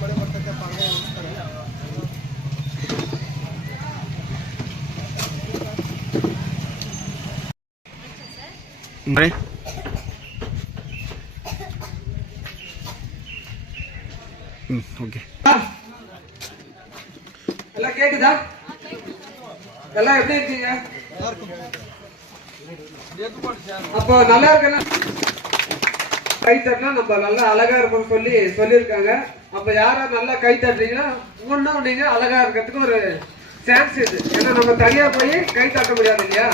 ಮಳೆ ಬರ್ತೈತೆ ಪಾಲ್ಗೆ ஓகே. எல்லாம் கேக்குதா? எல்லாம் எப்படி இருக்கீங்க? அப்போ நல்லா இருக்குன்னா கை தட்டினா நம்ம நல்லா அழகா இருக்கும் சொல்லியிருக்காங்க. அப்ப யாரா நல்லா கை தட்டுறீங்கன்னா இன்னும் நீங்க அழகா இருக்கிறதுக்கு ஒரு சான்ஸ் இது. ஏன்னா நம்ம தனியா போய் கை தட்ட முடியாது இல்லையா?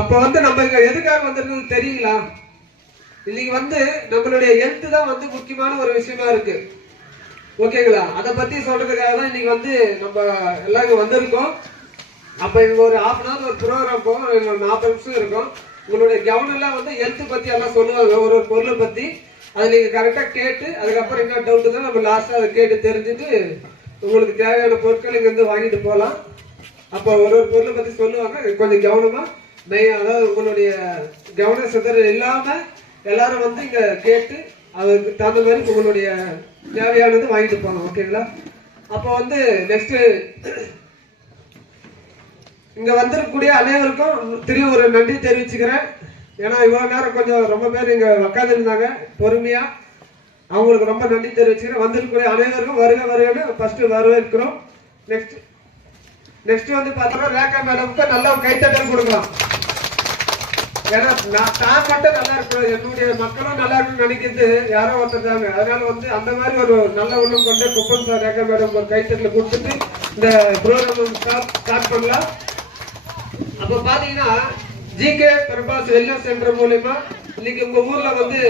அப்ப வந்து நம்ம இங்க எதுக்காக வந்திருக்கிறது தெரியுங்களா? இன்னைக்கு வந்து நம்மளுடைய ஹெல்த் தான் வந்து முக்கியமான ஒரு விஷயமா இருக்கு. ஓகேங்களா? அதை பத்தி சொல்றதுக்காக தான் இன்னைக்கு வந்து நம்ம எல்லாம் இங்க வந்திருக்கோம். அப்ப இங்க ஒரு 1/2 hour ஒரு ப்ரோக்ராம் போகும், 40 நிமிஷம் இருக்கும். உங்களுடைய கவனம் எல்லாம் வந்து ஹெல்த் பத்தி எல்லாம் சொல்லுவாங்க, ஒரு பொருளை பத்தி. அதை நீங்க கரெக்டா கேட்டு அதுக்கப்புறம் என்ன டவுட் தான் நம்ம லாஸ்டா அதை கேட்டு தெரிஞ்சுட்டு உங்களுக்கு தேவையான பொருட்கள் இங்க இருந்து வாங்கிட்டு போகலாம். அப்போ ஒரு பொருளை பத்தி சொல்லுவாங்க, கொஞ்சம் கவனமா அதாவது உங்களுடைய கவன சிதறல் இல்லாம எல்லாரும் வந்து இங்க கேட்டு அதுக்கு தகுந்த மாதிரி உங்களுடைய தேவையானது வாங்கிட்டு போகலாம். ஓகேங்களா? அப்போ வந்து நெக்ஸ்ட் இங்க வந்திருக்கக்கூடிய அனைவருக்கும் திரும்ப ஒரு நன்றி தெரிவிச்சுக்கிறேன். ஏன்னா இவ்வளவு நேரம் கொஞ்சம் ரொம்ப பேர் இங்க உட்காந்து இருந்தாங்க பொறுமையா. அவங்களுக்கு ரொம்ப நன்றி தெரிவிச்சுக்கிறேன். வந்திருக்கக்கூடிய அனைவருக்கும் வருக வருகன்னு ஃபர்ஸ்ட் வரவேற்கிறோம். நெக்ஸ்ட் வந்து பார்த்தோம்னா ரேகா மேடம்க்கு நல்ல ஒரு கைத்தட்டல் கொடுக்கலாம். ஏன்னா நான் மட்டும் நல்லா இருக்கணும், என்னுடைய மக்களும் நல்லா இருக்குன்னு நினைக்கிறது யாரோ ஒருத்தருக்காங்க. அதனால வந்து அந்த மாதிரி ஒரு நல்ல உள்ளம் கொண்டு குப்பன் சார் ரேகா மேடம் ஒரு கைத்தட்டல கொடுத்துட்டு இந்த ப்ரோக்ராம் ஸ்டார்ட் பண்ணலாம். அப்ப பாத்தீங்கன்னா ஜிகே பிரபாஸ் வெல்னஸ் சென்டர் மூலமா இன்னைக்கு உங்க ஊர்ல வந்து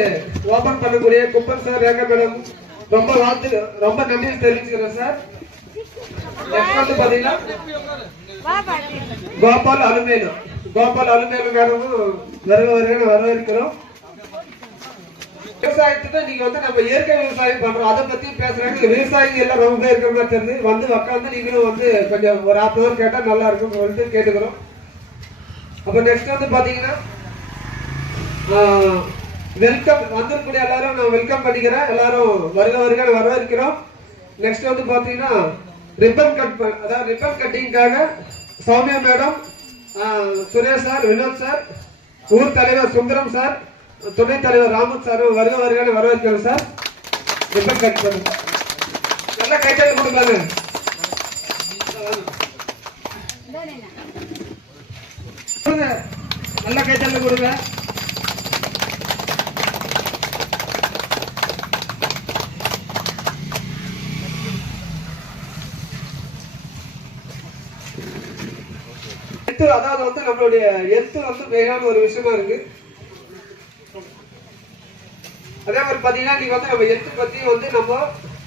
ஓபன் பண்ணக்கூடிய குப்பன் சார் ரேகா மேடம் ரொம்ப நன்றி தெரிவிச்சுக்கிறேன் சார். நெக்ஸ்ட் வந்து பாத்தீங்கன்னா கோபால் அலுமேலு மேடமும் வரவேற்கிறோம். விவசாயத்துக்கு நீங்க வந்து நம்ம இயற்கை விவசாயம் பண்றோம், அதை பத்தி பேசுறாங்க. விவசாயிகள் எல்லாம் ரொம்ப பேர் இருக்கிற மாதிரி தெரிஞ்சு வந்து உட்காந்து நீங்களும் வந்து கொஞ்சம் ஒரு 1/2 hour கேட்டா நல்லா இருக்கும் சொல்லிட்டு கேட்டுக்கிறோம். அப்ப நெக்ஸ்ட் வந்து பாத்தீங்கன்னா வெல்கம் வந்திருக்கக்கூடிய எல்லாரும் நான் வெல்கம் பண்ணிக்கிறேன். எல்லாரும் வருக வரவேற்கிறோம். நெக்ஸ்ட் வந்து பாத்தீங்கன்னா ரிப்பன் கட்டிங்காக Soumya madam, Suresh sir, Vinod sir, ஊர் தலைவர் சுந்தரம் சார், துணைத் தலைவர் ராமன் சார் வருக வரவேற்கிறோம் சார். ரிப்பன் கட் பண்ணுங்க, நல்லா கைத்தட்டல் கொடுப்பாங்க. நல்லா கைத்தட்டல் கொடுங்க. அதாவது வந்து நம்மளுடைய ஹெல்த் வந்து மெயினான ஒரு விஷயமா இருக்கு. அதே மாதிரி பாத்தீங்கன்னா நீங்க வந்து நம்ம ஹெல்த் பத்தி வந்து நம்ம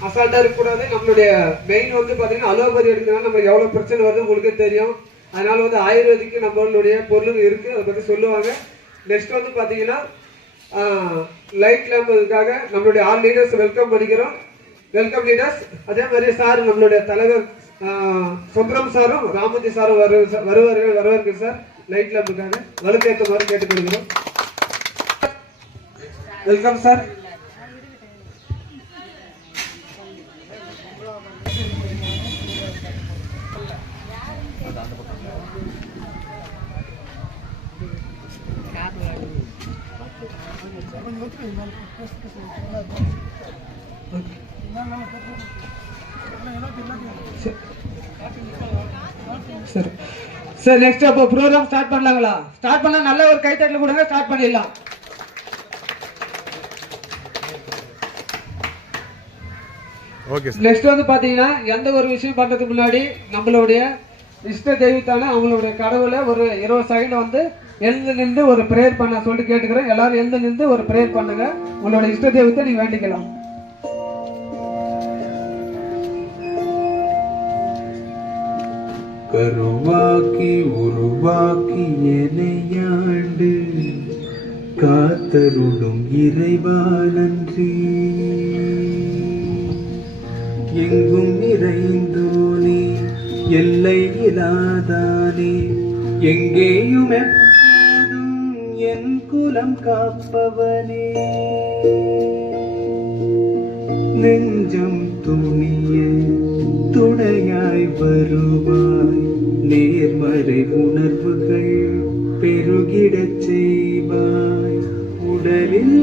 அசால்ட்டா இருக்கக்கூடாது. நம்மளுடைய மெயின் வந்து பாத்தீங்கன்னா அலோபதி எடுக்கிறதுனால நம்மளுக்கு எவ்வளவு பிரச்சனை வருது உங்களுக்கே தெரியும். அதனால வந்து ஆயுர்வேதிக்கு நம்மளுடைய பொருள் இருக்கு, அதை பத்தி சொல்லுவாங்க. நெக்ஸ்ட் வந்து பாத்தீங்கன்னா லைட் லேம்புக்காக நம்மளுடைய ஆல் லீடர்ஸ் வெல்கம் பண்ணிக்கிறோம். Welcome leaders. அதே மாதிரி சார் நம்மளுடைய தலைவர் சுந்தரம் சாரும் ராமதி சாரும் வரவேற்கிறோம் சார். லைட் லேம்புக்காக வலுக்கேற்றுமாறு கேட்டுக்கொள்கிறோம். Welcome sir. சரி சார், நெக்ஸ்ட் அப்போ ப்ரோக்ராம் ஸ்டார்ட் பண்ணலாங்களா? ஸ்டார்ட் பண்ணா நல்ல ஒரு கைத்தட்டல் கொடுங்க, ஸ்டார்ட் பண்ணிடலாம். நெக்ஸ்ட் வந்து பாத்தீங்கன்னா எந்த ஒரு விஷயம் பண்றதுக்கு முன்னாடி நம்மளுடைய இஷ்ட தெய்வத்தான அவங்களுடைய கடவுளை ஒரு 20 செகண்ட் வந்து எழுந்து நின்று ஒரு பிரேயர் பண்ண சொல்லிட்டு கேட்டுக்கிறேன். எல்லாரும் எழுந்து நின்று ஒரு பிரேயர் பண்ணுங்க. உங்களோட இஷ்ட தெய்வத்தை நீங்க வேண்டிக்கலாம். கருவாக்கி உருவாக்கி எனையாண்டு காத்தருடும் இறைவா நன்றி. எங்கும் நிறைந்தோனே எல்லை இல்லாதானே எங்கேயும் எப்போதும் என் குலம் காப்பவனே நெஞ்சம் துணிய துணையாய் வருவாய் நேர்மறை உணர்வுகள் பெருகிடச் செய்வாய் உடலில்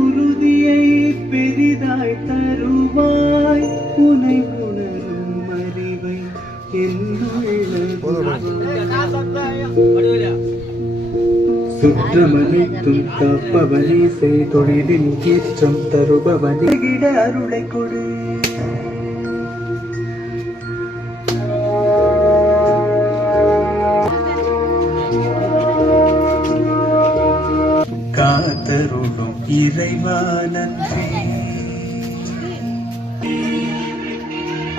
உறுதியை பெரிதாய் தருவாய் உனை உணரும் அறிவை சுற்றமனைத்தும் காப்பவனே செய்தொழிலின் ஏற்றம் தருபவனே கிட அருளை கொடு காத்தருளும் இறைவா நன்றி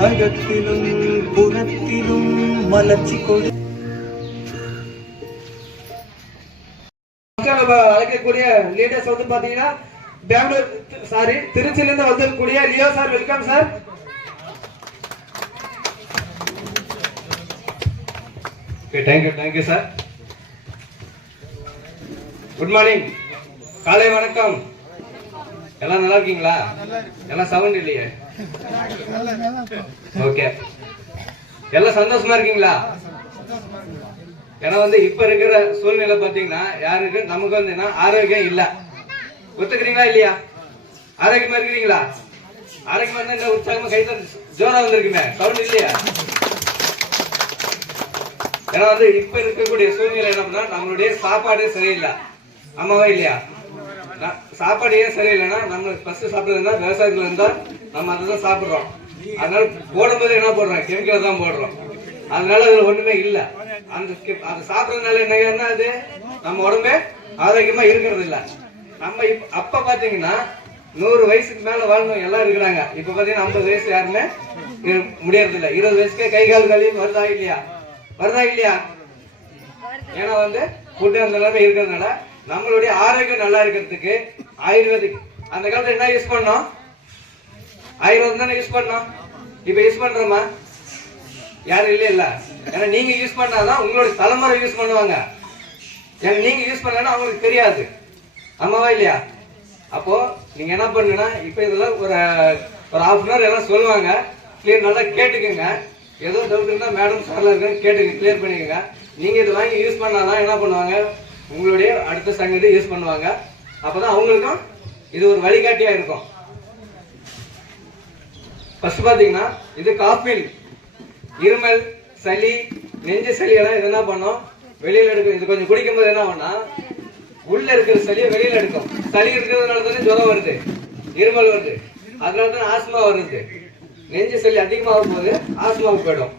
அகத்திலும் புறத்திலும் மலர்ச்சி கொடு நம்ம அழைக்கக்கூடிய லீடர்ஸ் வந்து பாத்தீங்கன்னா பெங்களூர் திருச்சியில இருந்து வந்திருக்கக்கூடிய Leo sir, welcome sir. Thank you sir. Good morning, காலை வணக்கம். எல்லாம் நல்லா இருக்கீங்களா? எல்லாம் சவுண்ட் இல்லையே. ஓகே, எல்லாம் சந்தோஷமா இருக்கீங்களா? ஏன்னா வந்து இப்ப இருக்கிற சூழ்நிலை பாத்தீங்கன்னா யாருக்கு நமக்கு வந்து ஆரோக்கியம் இல்ல. ஒத்துக்கிறீங்களா இல்லையா? ஆரோக்கியமா இருக்கிறீங்களா? ஆரோக்கியமா இருந்தா இந்த உற்சாகமா கை ஜோரா வந்திருக்குமே, சவுண்ட் இல்லையா? ஏன்னா வந்து இப்ப இருக்கக்கூடிய சூழ்நிலை என்ன பண்ணா நம்மளுடைய சாப்பாடு சரியில்லை. ஆமாவா இல்லையா? சாப்பாடு ஏன் சரியில்லைன்னா நம்ம ஃபர்ஸ்ட் சாப்பிடுறதுன்னா விவசாயத்துல இருந்தா நம்ம அதை சாப்பிடுறோம். அதனால போடும்போது என்ன போடுறோம்? கெமிக்கல் தான் போடுறோம். அதனால அதுல ஒண்ணுமே இல்ல. அந்த சாப்பிடறதுனால என்ன, அது நம்ம உடம்பே ஆரோக்கியமா இருக்கிறது இல்ல. நம்ம அப்ப பாத்தீங்கன்னா 100 வயசுக்கு மேல வாழணும் எல்லாம் இருக்கிறாங்க. இப்ப பாத்தீங்கன்னா 50 வயசு யாருமே முடியறது இல்ல. 20 வயசுக்கே கை கால் வலி வருதா இல்லையா? ஏன்னா வந்து ஃபுட் அந்த நிலைமை இருக்கிறதுனால நம்மளுடைய ஆரோக்கியம் நல்லா இருக்கிறதுக்கு ஆயுர்வேதிக் அந்த காலத்துல என்ன யூஸ் பண்ணோம்? ஆயுர்வேதம் தானே யூஸ் பண்ணோம். இப்ப யூஸ் பண்றோமா? யாரும் இல்ல. ஏன்னா நீங்க யூஸ் பண்ணாதான் உங்களுடைய தலைமுறை யூஸ் பண்ணுவாங்க. ஏன்னா நீங்க யூஸ் பண்ணலன்னா அவங்களுக்கு தெரியாது. ஆமாவா இல்லையா? அப்போ நீங்க என்ன பண்ணுன்னா இப்ப இதெல்லாம் ஒரு ½ மணி நேரம் எல்லாம் சொல்லுவாங்க. கிளியர் நல்லா கேட்டுக்கோங்க. ஏதோ டவுட் இருந்தா மேடம் சார்ல இருக்கு கேட்டுங்க, கிளியர் பண்ணிக்கோங்க. நீங்க இது வாங்கி யூஸ் பண்ணாதான் என்ன பண்ணுவாங்க? உங்களுடைய அடுத்த சங்கதி யூஸ் பண்ணுவாங்க. அப்பதான் அவங்களுக்கும் இது ஒரு வழிகாட்டியா இருக்கும். ஃபர்ஸ்ட் பாத்தீங்கன்னா இது காஃபில் இருமல், சளி, நெஞ்சு சளி எல்லாம் இது என்ன பண்ணும்? வெளியில எடுக்கும். இது கொஞ்சம் குடிக்கும் போது என்ன பண்ணா உள்ள இருக்கிற சளியை வெளியில எடுக்கும். சளி இருக்கிறதுனால தானே ஜுரம் வருது, இருமல் வருது, அதனாலதான் ஆஸ்மா வருது. நெஞ்சு சளி அதிகமாகும் போது ஆஸ்மாவுக்கு போயிடும்.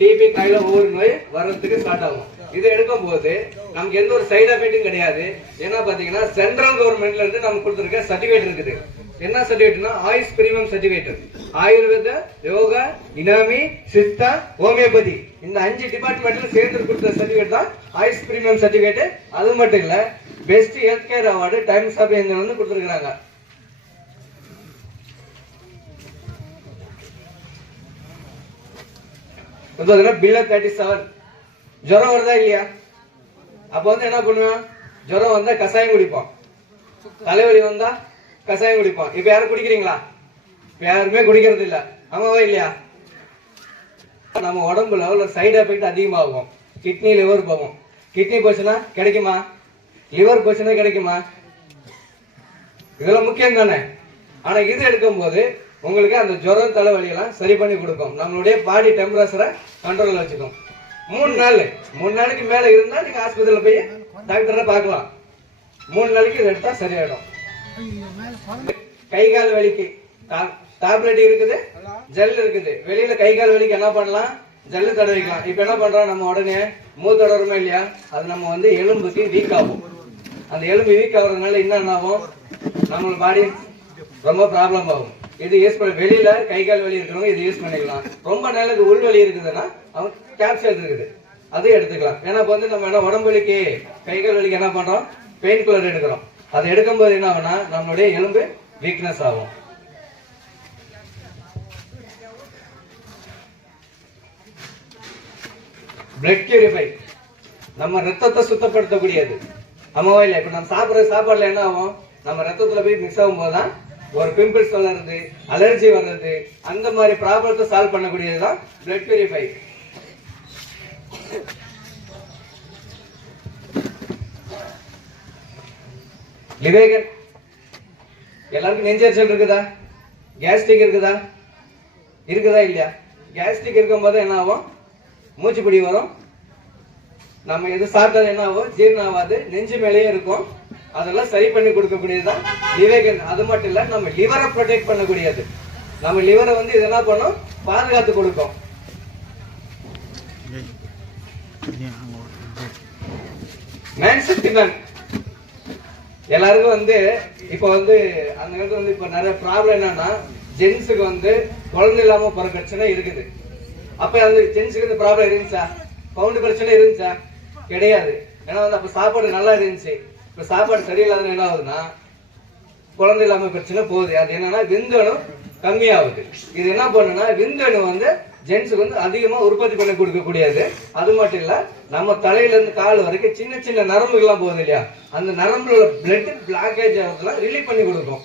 டிபி, கையில ஒவ்வொரு நோய் வர்றதுக்கு ஸ்டார்ட் ஆகும். இதை எடுக்கும் போது நமக்கு எந்த ஒரு சைடு எஃபெக்டும் கிடையாது. ஏன்னா பாத்தீங்கன்னா சென்ட்ரல் கவர்மெண்ட்ல இருந்து நமக்கு கொடுத்திருக்க சர்டிபிகேட் இருக்குது. என்ன சர்டிபிகேட்னா ஆயுஷ் பிரீமியம் சர்டிபிகேட். ஆயுர்வேத, யோகா, இனாமி, சித்தா, ஹோமியோபதி இந்த 5 டிபார்ட்மெண்ட்ல சேர்ந்து கொடுத்த சர்டிபிகேட் தான் ஆயுஷ் பிரீமியம் சர்டிபிகேட். அது மட்டும் இல்ல, best health care award Times of India வந்து கொடுத்திருக்காங்க. பிலோ 37 ஜுரம் வருதா இல்லையா? அப்ப வந்து என்ன பண்ணுவோம்? ஜுரம் வந்தா கசாயம் குடிப்போம். தலைவலி வந்தா கசாயம் குடிப்போம். இப்ப யாரும் குடிக்கிறீங்களா? யாருமே குடிக்கிறது இல்ல. ஆமாவா இல்லையா? நம்ம உடம்புல உள்ள சைடு எஃபெக்ட் அதிகமாகும். கிட்னி, லிவர் போகும். கிட்னி போச்சுன்னா கிடைக்குமா? லிவர் போச்சுன்னா கிடைக்குமா? இதெல்லாம் முக்கியம் தானே. ஆனா இது எடுக்கும் போது உங்களுக்கு அந்த ஜுரம், தலைவலி எல்லாம் சரி பண்ணி கொடுக்கும். நம்மளுடைய பாடி டெம்பரேச்சரை கண்ட்ரோல்ல வச்சுக்கும். 3 நாளைக்கு மேல இருந்தா நீங்க ஆஸ்பத்திரியில போய் டாக்டரை பார்க்கலாம். 3 நாளைக்கு இது எடுத்தா சரியாயிடும். கை கால் வலிக்கு டேப்லெட் இருக்குது, ஜெல் இருக்குது. வெளியில கை கால் வலிக்கு என்ன பண்ணலாம்? ஜல்லு தடவிக்கலாம். இப்ப என்ன பண்றோம்? நம்ம உடனே மூத்து தடவுறோமா இல்லையா? அது நம்ம வந்து எலும்புக்கு வீக் ஆகும். அந்த எலும்பு வீக் ஆகுறதுனால என்ன ஆகும்? நம்ம பாடி ரொம்ப ப்ராப்ளம் ஆகும். இது யூஸ் பண்ண வெளியில கை கால் வலி இருக்கிறவங்க இது யூஸ் பண்ணிக்கலாம். ரொம்ப நாளுக்கு உள் வலி இருக்குதுன்னா அவங்க கேப்சூல் இருக்குது, அதையும் எடுத்துக்கலாம். ஏன்னா இப்ப வந்து நம்ம என்ன உடம்பு வலிக்கு, கை கால் வலிக்கு என்ன பண்றோம்? பெயின் கில்லர் எடுக்கிறோம். அதை எடுக்கும் போது என்ன ஆகும்னா நம்மளுடைய எலும்பு வீக்னஸ் ஆகும். பிளட் பியூரிஃபை நம்ம ரத்தத்தை சுத்தப்படுத்தக்கூடியது. ஆமாவா இல்ல? இப்ப நம்ம சாப்பிடுற சாப்பாடுல என்ன ஆகும், நம்ம ரத்தத்துல போய் மிக்ஸ் ஆகும் போதுதான் ஒரு பிம்பிள்ஸ் வளருது, அலர்ஜி வர்றது, அந்த மாதிரி ப்ராப்ளத்தை சால்வ் பண்ணக்கூடியதுதான் பிளட் பியூரிஃபை. லிவேகன் எல்லாருக்கும் நெஞ்செரிச்சல் இருக்குதா? கேஸ்ட்ரிக் இருக்குதா? இருக்குதா இல்லையா? கேஸ்ட்ரிக் இருக்கும் போது என்ன ஆகும், மூச்சு பிடி வரும். நம்ம எது சாப்பிட்டது என்ன ஆகும், ஜீரணம் ஆகாது, நெஞ்சு மேலேயே இருக்கும். அதெல்லாம் சரி பண்ணி கொடுக்கக்கூடியதுதான் லிவேகன். அது மட்டும் இல்ல, நம்ம லிவரை ப்ரொடெக்ட் பண்ணக்கூடியது. நம்ம லிவரை வந்து இது என்ன பண்ணும், பாதுகாத்து கொடுக்கும். மேன் சிட்டி மேன் எல்லாருக்கும் வந்து இப்ப வந்து அந்த நேரத்துல வந்து இப்ப நிறைய ப்ராப்ளம் என்னன்னா, ஜென்ஸுக்கு வந்து குழந்தை இல்லாம போற பிரச்சனை இருக்குது. அப்ப அந்த ஜென்ஸுக்கு இந்த ப்ராப்ளம் இருந்துச்சா? பவுண்டு பிரச்சனை இருந்துச்சா? கிடையாது. ஏன்னா வந்து அப்ப சாப்பாடு நல்லா இருந்துச்சு. இப்ப சாப்பாடு சரியில்லாத என்ன ஆகுதுன்னா குழந்தை இல்லாம பிரச்சனை போகுது. அது என்னன்னா விந்தணு கம்மியாகுது. இது என்ன பண்ணுன்னா விந்தணு வந்து ஜென்ஸுக்கு வந்து அதிகமா உற்பத்தி பண்ணி கொடுக்கக்கூடியது. அது மட்டும் இல்ல, நம்ம தலையில இருந்து கால் வரைக்கும் சின்ன சின்ன நரம்புகள்லாம் போகுது இல்லையா, அந்த நரம்புல பிளட் பிளாக்கேஜ் ஆகுதுலாம் ரிலீவ் பண்ணி கொடுக்கும்.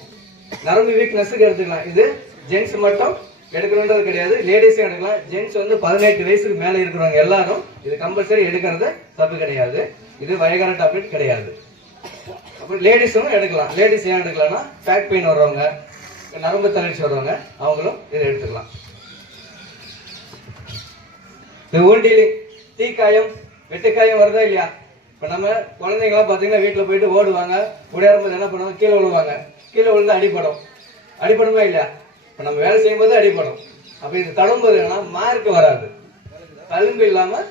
நரம்பு வீக்னஸுக்கு எடுத்துக்கலாம். இது ஜென்ஸ் மட்டும் எடுக்கணுன்றது கிடையாது, லேடிஸும் எடுக்கலாம். ஜென்ஸ் வந்து 18 வயசுக்கு மேல இருக்கிறவங்க எல்லாரும் இது கம்பல்சரி எடுக்கிறது தப்பு கிடையாது. இது வயகார டேப்லெட் கிடையாது. அப்புறம் லேடிஸும் எடுக்கலாம். லேடிஸ் ஏன் எடுக்கலாம்னா, பேக் பெயின் வர்றவங்க, நரம்பு தளர்ச்சி வர்றவங்க அவங்களும் இதை எடுத்துக்கலாம். ஊண்டிலிங், தீக்காயம், வெட்டுக்காயம் வருதா இல்லையா? இப்ப நம்ம குழந்தைங்களாம் பாத்தீங்கன்னா வீட்டுல போயிட்டு ஓடுவாங்க, ஓடியாரும்போது என்ன பண்ணுவாங்க, கீழே விழுவாங்க. கீழே விழுந்து அடிபடும். அடிபடுமா இல்லையா? இப்ப நம்ம வேலை செய்யும் போது அடிபடும். அப்ப இது தடும்போது என்ன, மார்க் வராது, தழும்பு இல்லாம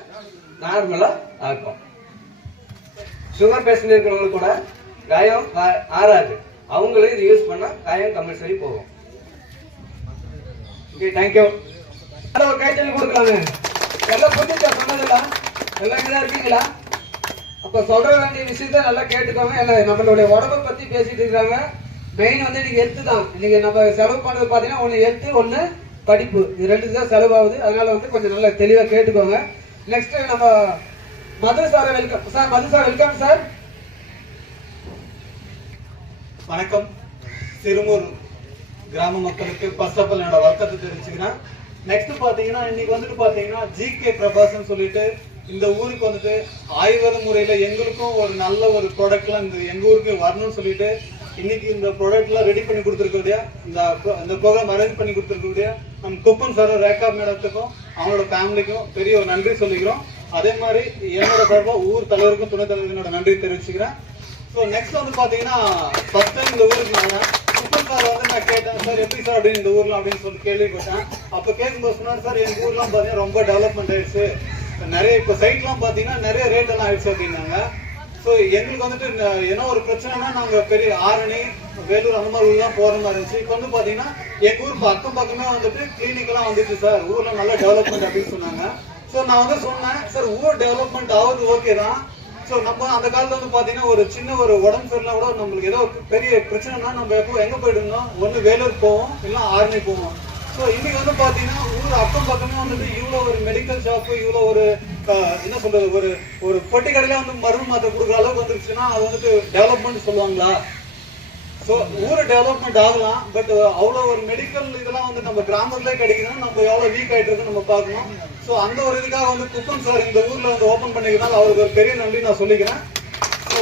நார்மலா ஆக்கும். சுகர் பேஷண்ட் இருக்கிறவங்களுக்கு கூட காயம் ஆறாது. அவங்களும் இது யூஸ் பண்ணா காயம் கம்பல்சரி போகும். Okay, thank you. ஒரு கைத்தல் கொடுக்கலாங்க. எல்லாம் புரிஞ்சுச்சா சொன்னதெல்லாம்? எல்லாம் இதா இருக்கீங்களா? அப்ப சொல்ற வேண்டிய விஷயத்த நல்லா கேட்டுக்கோங்க. நம்மளுடைய உடம்பை பத்தி பேசிட்டு இருக்காங்க. மெயின் வந்து இன்னைக்கு ஹெல்த் தான். இன்னைக்கு நம்ம செலவு பண்றது பாத்தீங்கன்னா ஒண்ணு ஹெல்த், ஒண்ணு படிப்பு. இது ரெண்டு தான் செலவாகுது. அதனால வந்து கொஞ்சம் நல்லா தெளிவா கேட்டுக்கோங்க. நெக்ஸ்ட் நம்ம மது சார் வெல்கம் சார். மது சார் வெல்கம் சார். வணக்கம். சிறுமூர் கிராம மக்களுக்கு ஃபர்ஸ்ட் ஆஃப் ஆல் என்னோட வணக்கத்தை தெரிவிச்சுக்கிறேன். நெக்ஸ்ட் பாத்தீங்கன்னா இன்னைக்கு வந்துட்டு பாத்தீங்கன்னா ஜிகே பிரபாஸ்ன்னு சொல்லிட்டு இந்த ஊருக்கு வந்துட்டு ஆய்வக முறையில எங்களுக்கும் ஒரு நல்ல ஒரு ப்ராடக்ட்லாம் எங்க ஊருக்கு வரணும்னு சொல்லிட்டு இன்னைக்கு இந்த ப்ராடக்ட்லாம் ரெடி பண்ணி கொடுத்துருக்கக்கூடிய இந்த ப்ரோக்ராம் அரேஞ்ச் பண்ணி கொடுத்துருக்கக்கூடிய நம்ம குப்பன் சார், ரேகா மேடத்துக்கும் அவங்களோட ஃபேமிலிக்கும் பெரிய ஒரு நன்றி சொல்லிக்கிறோம். அதே மாதிரி என்னோட சார்பாக ஊர் தலைவருக்கும் துணைத் தலைவரோட நன்றி தெரிவிச்சுக்கிறேன். ஸோ நெக்ஸ்ட் வந்து பாத்தீங்கன்னா ஃபர்ஸ்ட் டைம் இந்த ஊருக்கு நான் குப்பன் சார் வந்து நான் கேட்டேன், சார் எப்படி சார் அப்படின்னு இந்த ஊர்லாம் அப்படின்னு சொல்லி கேள்விப்பட்டேன். அப்போ கேட்கும்போது சொன்னார், சார் எங்க ஊர்லாம் பாத்தீங்கன்னா ரொம்ப டெவலப்மெண்ட் ஆயிடுச்சு, நிறைய இப்போ சைட்லாம் பாத்தீங்கன்னா நிறைய ரேட் எல்லாம் ஆயிடுச்சு அப்படின்னாங்க. ஸோ எங்களுக்கு வந்துட்டு என்ன ஒரு பிரச்சனைனா நாங்க பெரிய ஆரணி, வேலூர் அந்த மாதிரி ஊர்லாம் போற மாதிரி இருந்துச்சு. இப்போ வந்து பாத்தீங்கன்னா எங்க ஊருக்கு அக்கம் பக்கமே வந்துட்டு கிளினிக் எல்லாம் வந்துட்டு சார் ஊர்ல நல்ல டெவலப்மெண்ட் அப்படின்னு சொன்னாங்க. ஸோ நான் வந்து சொன்னேன், சார் ஊர் டெவலப்மெண்ட் ஆகுது ஓகே தான். ஸோ நம்ம அந்த காலத்துல வந்து பாத்தீங்கன்னா ஒரு சின்ன ஒரு உடம்பு சரியில்லை கூட நம்மளுக்கு ஏதோ பெரிய பிரச்சனைனா நம்ம எப்போ எங்க போயிடுவோம், ஒண்ணு வேலூர் போவோம் இல்லை ஆரணி போவோம். ஸோ இன்னைக்கு வந்து பாத்தீங்கன்னா ஊர் அக்கம் பக்கமே வந்துட்டு இவ்வளோ ஒரு மெடிக்கல் ஷாப்பு, இவ்வளோ ஒரு என்ன சொல்றது, ஒரு பொட்டி கடையில வந்து மருந்து மாத்திரை கொடுக்குற அளவுக்கு வந்துருச்சுன்னா அது வந்துட்டு டெவலப்மெண்ட் சொல்லுவாங்களா? ஸோ ஊர் டெவலப்மெண்ட் ஆகலாம், பட் அவ்வளோ ஒரு மெடிக்கல் இதெல்லாம் வந்து நம்ம கிராமத்துலேயே கிடைக்குதுன்னா நம்ம எவ்வளோ வீக் ஆகிட்டு இருக்குன்னு நம்ம பார்க்கணும். ஸோ அந்த ஒரு இதுக்காக வந்து குப்பன் சார் இந்த ஊரில் வந்து ஓப்பன் பண்ணிக்கிறதுனால அவருக்கு ஒரு பெரிய நன்றி நான் சொல்லிக்கிறேன். ஸோ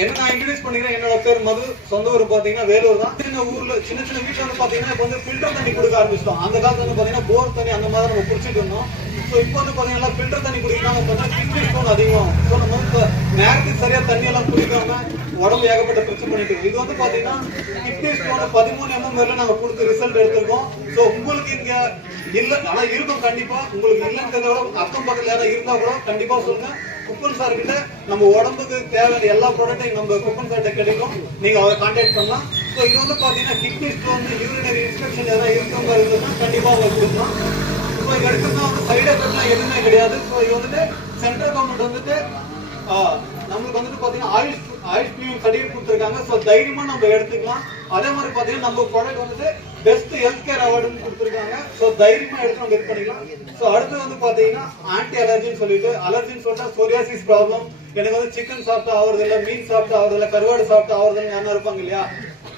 என்ன நான் இன்ட்ரடியூஸ் பண்ணிக்கிறேன், என்னோட பேர் மது, சொந்த ஊர் பார்த்தீங்கன்னா வேலூர் தான். சின்ன ஊர்ல சின்ன சின்ன வீட்டில் வந்து பார்த்தீங்கன்னா இப்போ வந்து ஃபில்டர் தண்ணி கொடுக்க ஆரம்பிச்சிட்டோம். அந்த காலத்துல வந்து பார்த்தீங்கன்னா போர் தண்ணி அந்த மாதிரி நம்ம குடிச்சிட்டு இருந்தோம். ஸோ இப்போ வந்து பார்த்தீங்கன்னா ஃபில்டர் தண்ணி குடிக்கிறாங்க, பார்த்தீங்கன்னா கிட்னி ஸ்டோன் அதிகம். ஸோ நம்ம வந்து நேரத்துக்கு சரியா தண்ணி எல்லாம் குடிக்காம உடம்பு ஏகப்பட்ட பிரச்சனை பண்ணிட்டு இருக்கோம். இது வந்து பார்த்தீங்கன்னா கிட்னி ஸ்டோன் 13 mm நாங்கள் கொடுத்து ரிசல்ட் எடுத்திருக்கோம். ஸோ உங்களுக்கு இங்க இல்ல, ஆனா இருக்கும் கண்டிப்பா. உங்களுக்கு இல்லைன்றத விட அக்கம் பக்கத்துல யாராவது இருந்தா கூட கண்டிப்பா சொல்லுங்க. குப்பன் சார் கிட்ட நம்ம உடம்புக்கு தேவையான எல்லா ப்ராடக்ட்டையும் நம்ம குப்பன் சார்ட்ட கிடைக்கும், நீங்க அவரை கான்டாக்ட் பண்ணலாம். ஸோ இது வந்து பாத்தீங்கன்னா கிட்னி ஸ்டோன், யூரினரி இன்ஃபெக்ஷன் ஏதாவது இருக்கிறவங்க இருந்ததுன்னா கண்டிப்பா அவங்க கொடுக்கலாம். ஸோ இது எடுத்தோம்னா வந்து சைடு எஃபெக்ட்லாம் எதுவுமே கிடையாது. ஸோ இது வந்துட்டு சென்ட்ரல் கவர்மெண்ட் வந்துட்டு நம்மளுக்கு வந்துட்டு பாத்தீங்கன்னா ஆயுஷ் பிரிமியம் சர்டிஃபிகேட் கொடுத்துருக்காங்க. ஸோ தைரியமா நம்ம எடுத்துக்கலாம். அதே மாதிரி பாத்தீங்கன்னா நம்ம ப்ராடக்ட் வந்துட்டு பெஸ்ட் ஹெல்த் கேர் அவார்டுன்னு கொடுத்துருக்காங்க. ஸோ தைரியமா எடுத்து நம்ம இது பண்ணிக்கலாம். ஸோ அடுத்து வந்து பாத்தீங்கன்னா ஆன்டி அலர்ஜின்னு சொல்லிட்டு, அலர்ஜின்னு சொல்லிட்டா சோரியாசிஸ் ப்ராப்ளம் எனக்கு வந்து சிக்கன் சாப்பிட்டா ஆகுறது இல்ல, மீன் சாப்பிட்டா ஆகுறது இல்ல, கருவாடு சாப்பிட்டா ஆகுறது இல்ல யாரும் இருப்பாங்க இல்லையா?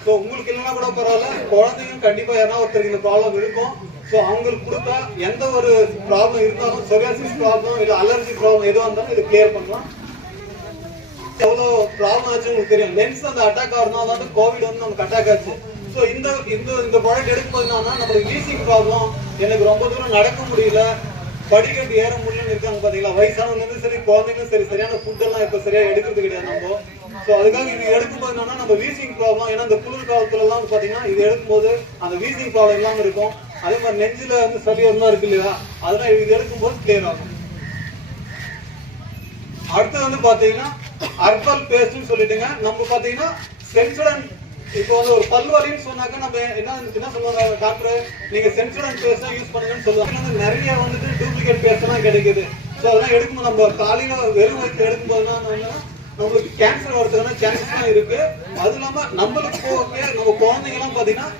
சோ உங்களுக்கு இல்லைன்னா கூட பரவாயில்ல, குழந்தைங்க கண்டிப்பா யாரா ஒருத்தருக்கு இந்த ப்ராப்ளம் இருக்கும். சோ அவங்களுக்கு கொடுத்தா எந்த ஒரு ப்ராப்ளம் இருந்தாலும், சொரியாசிஸ் ப்ராப்ளம் இல்ல அலர்ஜி ப்ராப்ளம் எதுவாக இருந்தாலும் இது கிளியர் பண்ணலாம். எவ்வளவு ப்ராப்ளம் ஆச்சு உங்களுக்கு தெரியும். லென்ஸ் அந்த அட்டாக் ஆகிறதுனால வந்து கோவிட் வந்து நமக்கு அட்டாக் ஆச்சு. சோ இந்த ப்ராடக்ட் எடுக்கும்போது என்னன்னா நம்மளுக்கு வீசிங் ப்ராப்ளம், எனக்கு ரொம்ப தூரம் நடக்க முடியல, படிக்கட்டு ஏற முடியலன்னு இருக்காங்க பாத்தீங்களா, வயசானவங்க இருந்து சரி குழந்தைங்களும் சரி, சரியான ஃபுட் எல்லாம் இப்ப சரியா எடுக்கிறது கிடையாது நம்ம. சோ அதுக்காக இது எடுக்கும்போது என்னன்னா நம்ம வீசிங் ப்ராப்ளம், ஏன்னா இந்த குளிர் காலத்துல எல்லாம் வந்து பாத்தீங்கன்னா இது எடுக்கும்போது அந்த வீசிங் ப்ராப்ளம் இல்லாம இருக்கும். அதே மாதிரி நெஞ்சில வந்து சளி எல்லாம் இருக்கு இல்லையா, அதெல்லாம் இது எடுக்கும்போது கிளியர் ஆகும். அடுத்து வந்து பாத்தீங்கன்னா ஹெர்பல் பேஸ்ட்னு சொல்லிட்டுங்க, நம்ம பாத்தீங்கன்னா சென்சோடன், இப்போ வந்து ஒரு பல் வலின்னு சொன்னாக்க நம்ம என்ன சொல்லுவாங்க டாக்டர், நீங்க சென்சோடன் பேஸ்ட் தான் யூஸ் பண்ணுங்கன்னு சொல்லுவாங்க. நிறைய வந்துட்டு டூப்ளிகேட் பேஸ்ட் எல்லாம் கிடைக்குது. ஸோ அதெல்லாம் எடுக்கும்போது நம்ம காலையில வெறும் வயிற்று எடுக்கும்போது நம்மளுக்கு கேன்சர் வரதுக்கான சான்சஸ் தான் இருக்கு. அது இல்லாம நம்மளுக்கு ஓகே, நம்ம குழந்தைங்க எல்லாம் பாத்தீங்கன்னா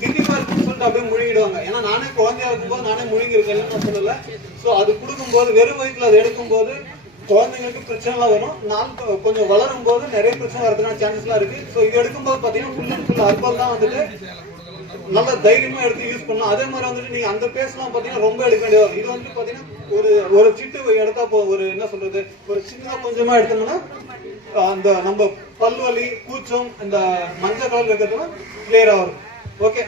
திண்டிப்பா இருக்குன்னு சொல்லிட்டு அப்படியே முழுங்கிடுவாங்க. ஏன்னா நானே குழந்தையா இருக்கும்போது நானே முழுங்கி இருக்கேன்னு நான் சொல்லல. ஸோ அது கொடுக்கும்போது வெறும் வயிற்றுல அதை எடுக்கும்போது குழந்தைங்களுக்கு பிரச்சனை எல்லாம் வரும். நாள் கொஞ்சம் வளரும் போது நிறைய பிரச்சனை வரதுக்கான சான்சஸ் எல்லாம் இருக்கு. ஸோ இது எடுக்கும்போது பாத்தீங்கன்னா ஃபுல் அண்ட் ஃபுல் ஹெர்பல் தான் வந்துட்டு நல்ல தைரியமா எடுத்து யூஸ் பண்ணலாம். அதே மாதிரி வந்துட்டு நீங்க அந்த பேஸ்ட் எல்லாம் பாத்தீங்கன்னா ரொம்ப எடுக்க வேண்டியது. இது வந்து பாத்தீங்கன்னா ஒரு சிட்டு எடுத்தா ஒரு என்ன சொல்றது, ஒரு சின்னதா கொஞ்சமா எடுத்தோம்னா அந்த நம்ம பல்வலி கூச்சம் இந்த மஞ்சள் கலர் இருக்கிறதுலாம் கிளியர் ஆகும். Okay,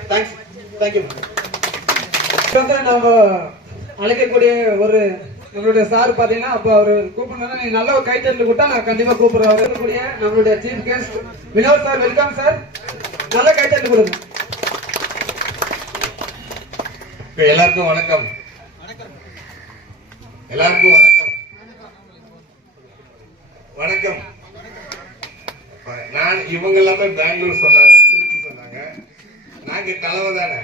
thank you. நம்ம அழைக்கக்கூடிய ஒரு நம்மளுடைய சார் பாத்தீங்கன்னா, அப்ப அவரு கூப்பிடணும், நீங்க நல்ல ஒரு கைத்தட்டு கூட்டா நான் கண்டிப்பா கூப்பிடுறேன். இருக்கக்கூடிய நம்மளுடைய chief guest Vinod sir, welcome sir. நல்ல கைத்தட்டு கொடுங்க. எல்லாருக்கும் வணக்கம். எல்லாருக்கும் வணக்கம். வணக்கம். நான் இவங்க எல்லாமே பெங்களூர் சொன்னாங்க, திருச்சி சொன்னாங்க. நாங்க கலவை தானே,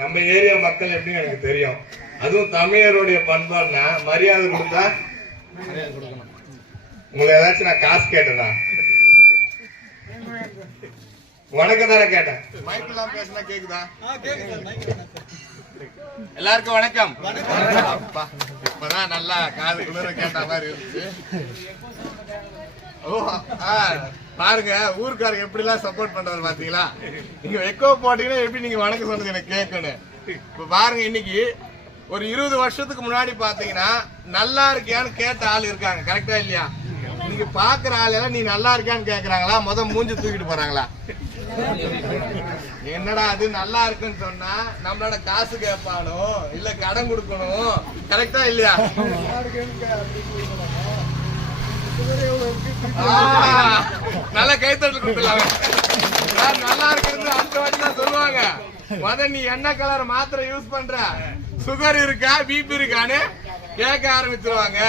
நம்ம ஏரியா மக்கள் எப்படின்னு எனக்கு தெரியும். அதுவும் தமிழருடைய பண்பாடுனா மரியாதை கொடுத்தா உங்களை ஏதாச்சும் நான் காசு கேட்டேனா? வணக்கம் தானே கேட்டேன். மைக்கெல்லாம் பேசினா கேக்குதா? எல்லாருக்கும் வணக்கம். இப்பதான் நல்லா காது குளிர கேட்ட மாதிரி இருந்துச்சு. பாருங்க, ஊருக்காரங்க எப்படி எல்லாம் சப்போர்ட் பண்றது பாத்தீங்களா? நீங்க எக்கோ போட்டீங்கன்னா எப்படி நீங்க வணக்கம் சொன்னது எனக்கு கேட்கணும். இப்ப பாருங்க, இன்னைக்கு ஒரு 20 வருஷத்துக்கு முன்னாடி பாத்தீங்கன்னா நல்லா இருக்கியான்னு கேட்ட ஆள் இருக்காங்க, கரெக்டா இல்லையா? நீங்க பாக்குற ஆள் எல்லாம் நீ நல்லா இருக்கியான்னு கேக்குறாங்களா, மூஞ்சி தூக்கிட்டு போறாங்களா? என்னடா அது நல்லா இருக்குன்னு சொன்னா நம்மளோட காசு கேட்பானோ இல்ல கடன் கொடுக்கணும், கரெக்டா இல்லையா? நல்ல கைத்தட்டல் கொடுத்துடலாங்க. நல்லா இருக்கிறது அடுத்த வாட்டி தான் சொல்லுவாங்க. நீ என்ன கலர் மாத்திரை யூஸ் பண்ற, சுகர் இருக்கா பிபி இருக்கான்னு கேட்க ஆரம்பிச்சிருவாங்க.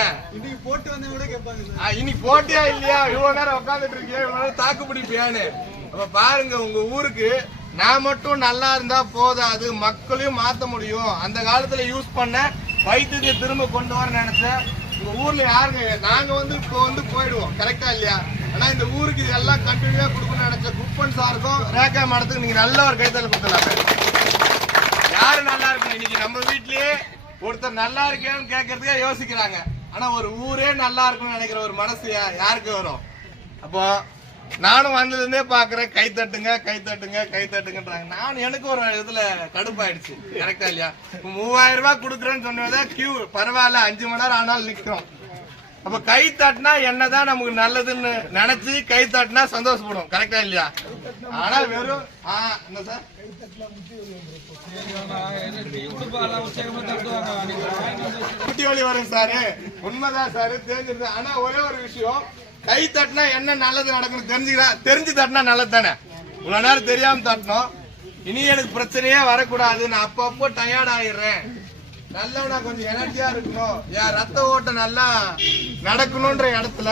இன்னைக்கு போட்டியா இல்லையா, இவ்வளவு நேரம் உட்காந்துட்டு இருக்கியா, இவ்வளவு நேரம் தாக்கு பிடிப்பியான்னு. அப்ப பாருங்க, உங்க ஊருக்கு நான் மட்டும் நல்லா இருந்தா போதாது, மக்களையும் மாத்த முடியும். அந்த காலத்துல யூஸ் பண்ண வைத்தியத்தை திரும்ப கொண்டு வர நினைச்ச உங்க ஊர்ல யாருங்க, நாங்க வந்து இப்போ வந்து போயிடுவோம், கரெக்டா இல்லையா? ஆனா இந்த ஊருக்கு இது எல்லாம் கண்டினியூவா கொடுக்கணும்னு நினைச்ச குப்பன் சாருக்கும் ரேகா மேடத்துக்கு நீங்க நல்ல ஒரு கைத்தல் கொடுத்துடலாமே. யாரு நல்லா இருக்கு, இன்னைக்கு நம்ம வீட்லயே ஒருத்தர் நல்லா இருக்கேன்னு கேட்கறதுக்கே யோசிக்கிறாங்க. ஆனா ஒரு ஊரே நல்லா இருக்குன்னு நினைக்கிற ஒரு மனசு யாருக்கு வரும்? அப்போ நானும் வந்ததுலேருந்தே பாக்குறேன், கை தட்டுங்க கை தட்டுங்க கை தட்டுங்கன்றாங்க. நான் எனக்கு ஒரு இதுல கடுப்பாயிடுச்சு, கரெக்டா இல்லையா? 3000 ரூபாய் கொடுக்குறேன்னு சொன்னதான் கியூ, பரவாயில்ல 5 மணி நேரம் ஆனாலும் நிக்கிறோம். அப்ப கை தட்டினா என்னதான் நமக்கு நல்லதுன்னு நினைச்சு கை தட்டினா சந்தோஷப்படும், கரெக்டா இல்லையா? ஆனா வெறும் என்ன சார் குட்டி வழி வரும் சாரு, உண்மைதான் சாரு, தெரிஞ்சிருது. ஆனா ஒரே ஒரு விஷயம், கை தட்டினா என்ன நல்லது நடக்கணும் தெரிஞ்சு தட்டினா நல்லது தானே. இவ்வளவு நேரம் தெரியாம தட்டணும். இனி எனக்கு பிரச்சனையே வரக்கூடாது, நான் அப்பப்போ டயர்ட் ஆயிடுறேன், நல்லவனா கொஞ்சம் எனர்ஜியா இருக்கணும், என் ரத்த ஓட்டம் நல்லா நடக்கணும்ன்ற இடத்துல